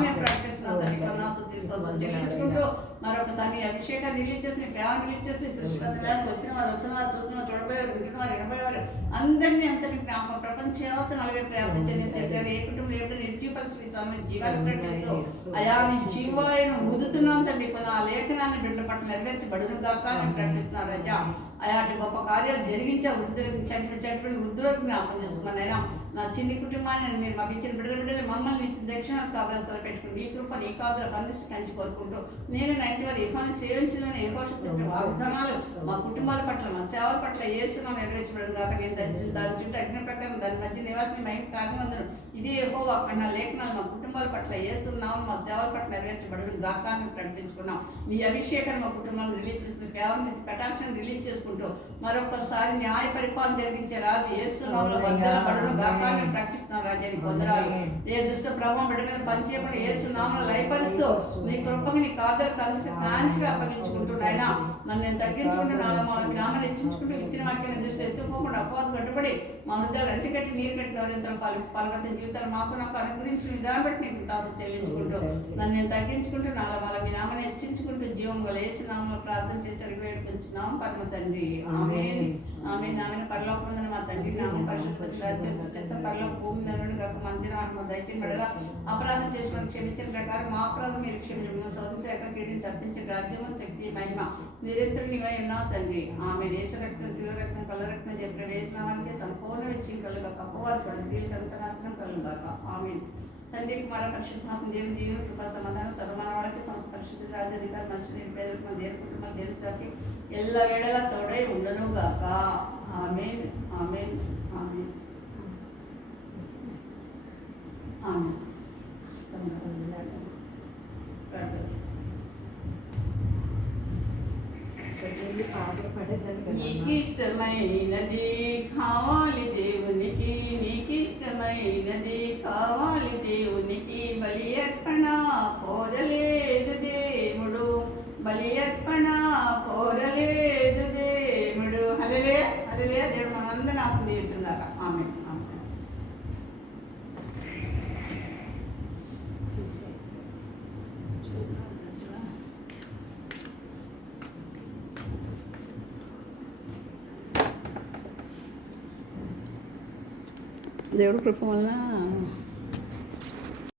మేము ప్రకటిస్తున్నాం తండ్రి కొన్నాసు తీసుకోవచ్చు చెల్లించుకుంటూ మరొకసారి నీ అభిషేకాన్ని రిలీజ్ చేసి నీ ఫ్యాన్ రిలీజ్ చేసి సృష్టికి వచ్చిన వారు చూసిన వారు చూడబోయారు వింటున్న వారు వినబోయేవారు అందరినీ అంతటి జ్ఞాపకం ప్రపంచ యావత్ నలభై ప్రార్థన చెందించేసారు ఏ కుటుంబం ఏమిటో నిర్జీవపరిచి స్వామి జీవాలు ప్రకటిస్తూ అయా నీ జీవాలను ఊదుతున్నాం తండ్రి కొన్ని ఆ లేఖనాన్ని బిడ్డల పట్ల నెరవేర్చబడును గాక అని ప్రకటిస్తున్నారు రజా అయాటి గొప్ప కార్యాలు జరిగించే వృద్ధులకు చంటిపడిన వృద్ధులకు జ్ఞాపకం చేసుకున్నాను అయినా నా చిన్ని కుటుంబాన్ని మీరు మాకు ఇచ్చిన బిడ్డలు మమ్మల్ని దక్షిణ కావలసలు పెట్టుకుని నీ కృప నీ కాదులకు అందిస్తూ కంచి కోరుకుంటూ నేను నైన్టీ వారు ఏమని సేవించదని ఏ భాష చెప్పిన వాగ్దానాలు మా కుటుంబాల పట్ల మా సేవల పట్ల ఏసునా నెరవేర్చబడదు కాక నేను దాని చుట్టూ అగ్ని ప్రకారం దాని మధ్య నివాసిని మైన కారణమందరూ ఇదే ఏహో అక్కడ నా లేఖనాలు మా కుటుంబాల పట్ల ఏసున్నాము మా సేవల పట్ల నెరవేర్చబడదు గాక అని ప్రకటించుకున్నాం నీ అభిషేకాన్ని మా కుటుంబాలను రిలీజ్ చేసుకుని కేవలం నుంచి కటాక్షను రిలీజ్ చేసుకుంటూ మరొకసారి న్యాయ పరిపాలన జరిగించే రాజు ఏసునామములో వందనపడును గాక అని ప్రకటిస్తున్నాం రాజాని పొందరాలు ఏ దుష్ట ప్రభావం బిడ్డ మీద పనిచేయకుండా ఏసునామములో లయపరుస్తూ నీ కృపకి నీ కాదలకు అందిస్తే కాంచిగా అప్పగించుకుంటూ ఆయన నన్ను నేను తగ్గించుకుంటూ నామాన్ని హెచ్చించుకుంటూ విత్తిన వాక్యాన్ని దృష్టి ఎత్తుకోకుండా అపవాదు కట్టుబడి మా హృదయాలు అంటికట్టి నీరు కట్టిన నిరంతరం పాల్గొన్న జీవితాలు మాకు నాకు అనుగ్రహించిన విధానం బట్టి నీకు తాసం చెల్లించుకుంటూ నన్ను నేను తగ్గించుకుంటూ వాళ్ళ మీ నామాన్ని హెచ్చించుకుంటూ జీవం గల యేసు నామములో ప్రార్థన చేసి అడిగి వేడుకుంటున్నాం పరమ తండ్రి ఆమేన్ ఆమేన్ ఆమేన్ పరలోకమందున మా తండ్రి నామం పరిశుద్ధపరచు చెత్త పరలోక భూమి నన్ను కాక మందిరం ఆత్మ దయచేసి పడగా అపరాధం చేసిన క్షమించిన ప్రకారం మా అపరాధం మీరు క్షమించడం స్వతంత్ర కీడిని తప్పించే రాజ్యము శక్తి మహిమ నిరంతరం నీవై ఉన్నావు తండ్రి ఆమె దేశ రక్తం శివ రక్తం కళ్ళ రక్తం చెప్పిన వేసినామానికి సంపూర్ణ విచ్చి కలుగా కప్పవారు పడు దీనికి అంతనాశనం కలుగాక ఆమె తండ్రి కుమార పరిశుద్ధాత్మ దేవుని దేవుని కృపా సమాధానం సర్వమానవాళ్ళకి సంస్థ పరిశుద్ధ రాజ్యాధికారి మనుషులు పేదలకు దేవుని కుటుంబాలు దేవుని సాకి ఎల్ల వేళలా తోడై ఉండను గాక ఆమేన్ ఆమేన్ ఆమేన్ ఆమేన్ నీకు ఇష్టమైనది కావాలి దేవునికి నీకు ఇష్టమైనది కావాలి దేవునికి బలి అర్పణ కోరలేదు దేవుడు బలి అర్పణ కోరలేదు దేవుడు హల్లెలూయా హల్లెలూయా దేవుడు మనందరినీ ఆశీర్వదించుగాక ఆమేన్ దేవుడు కృప వలన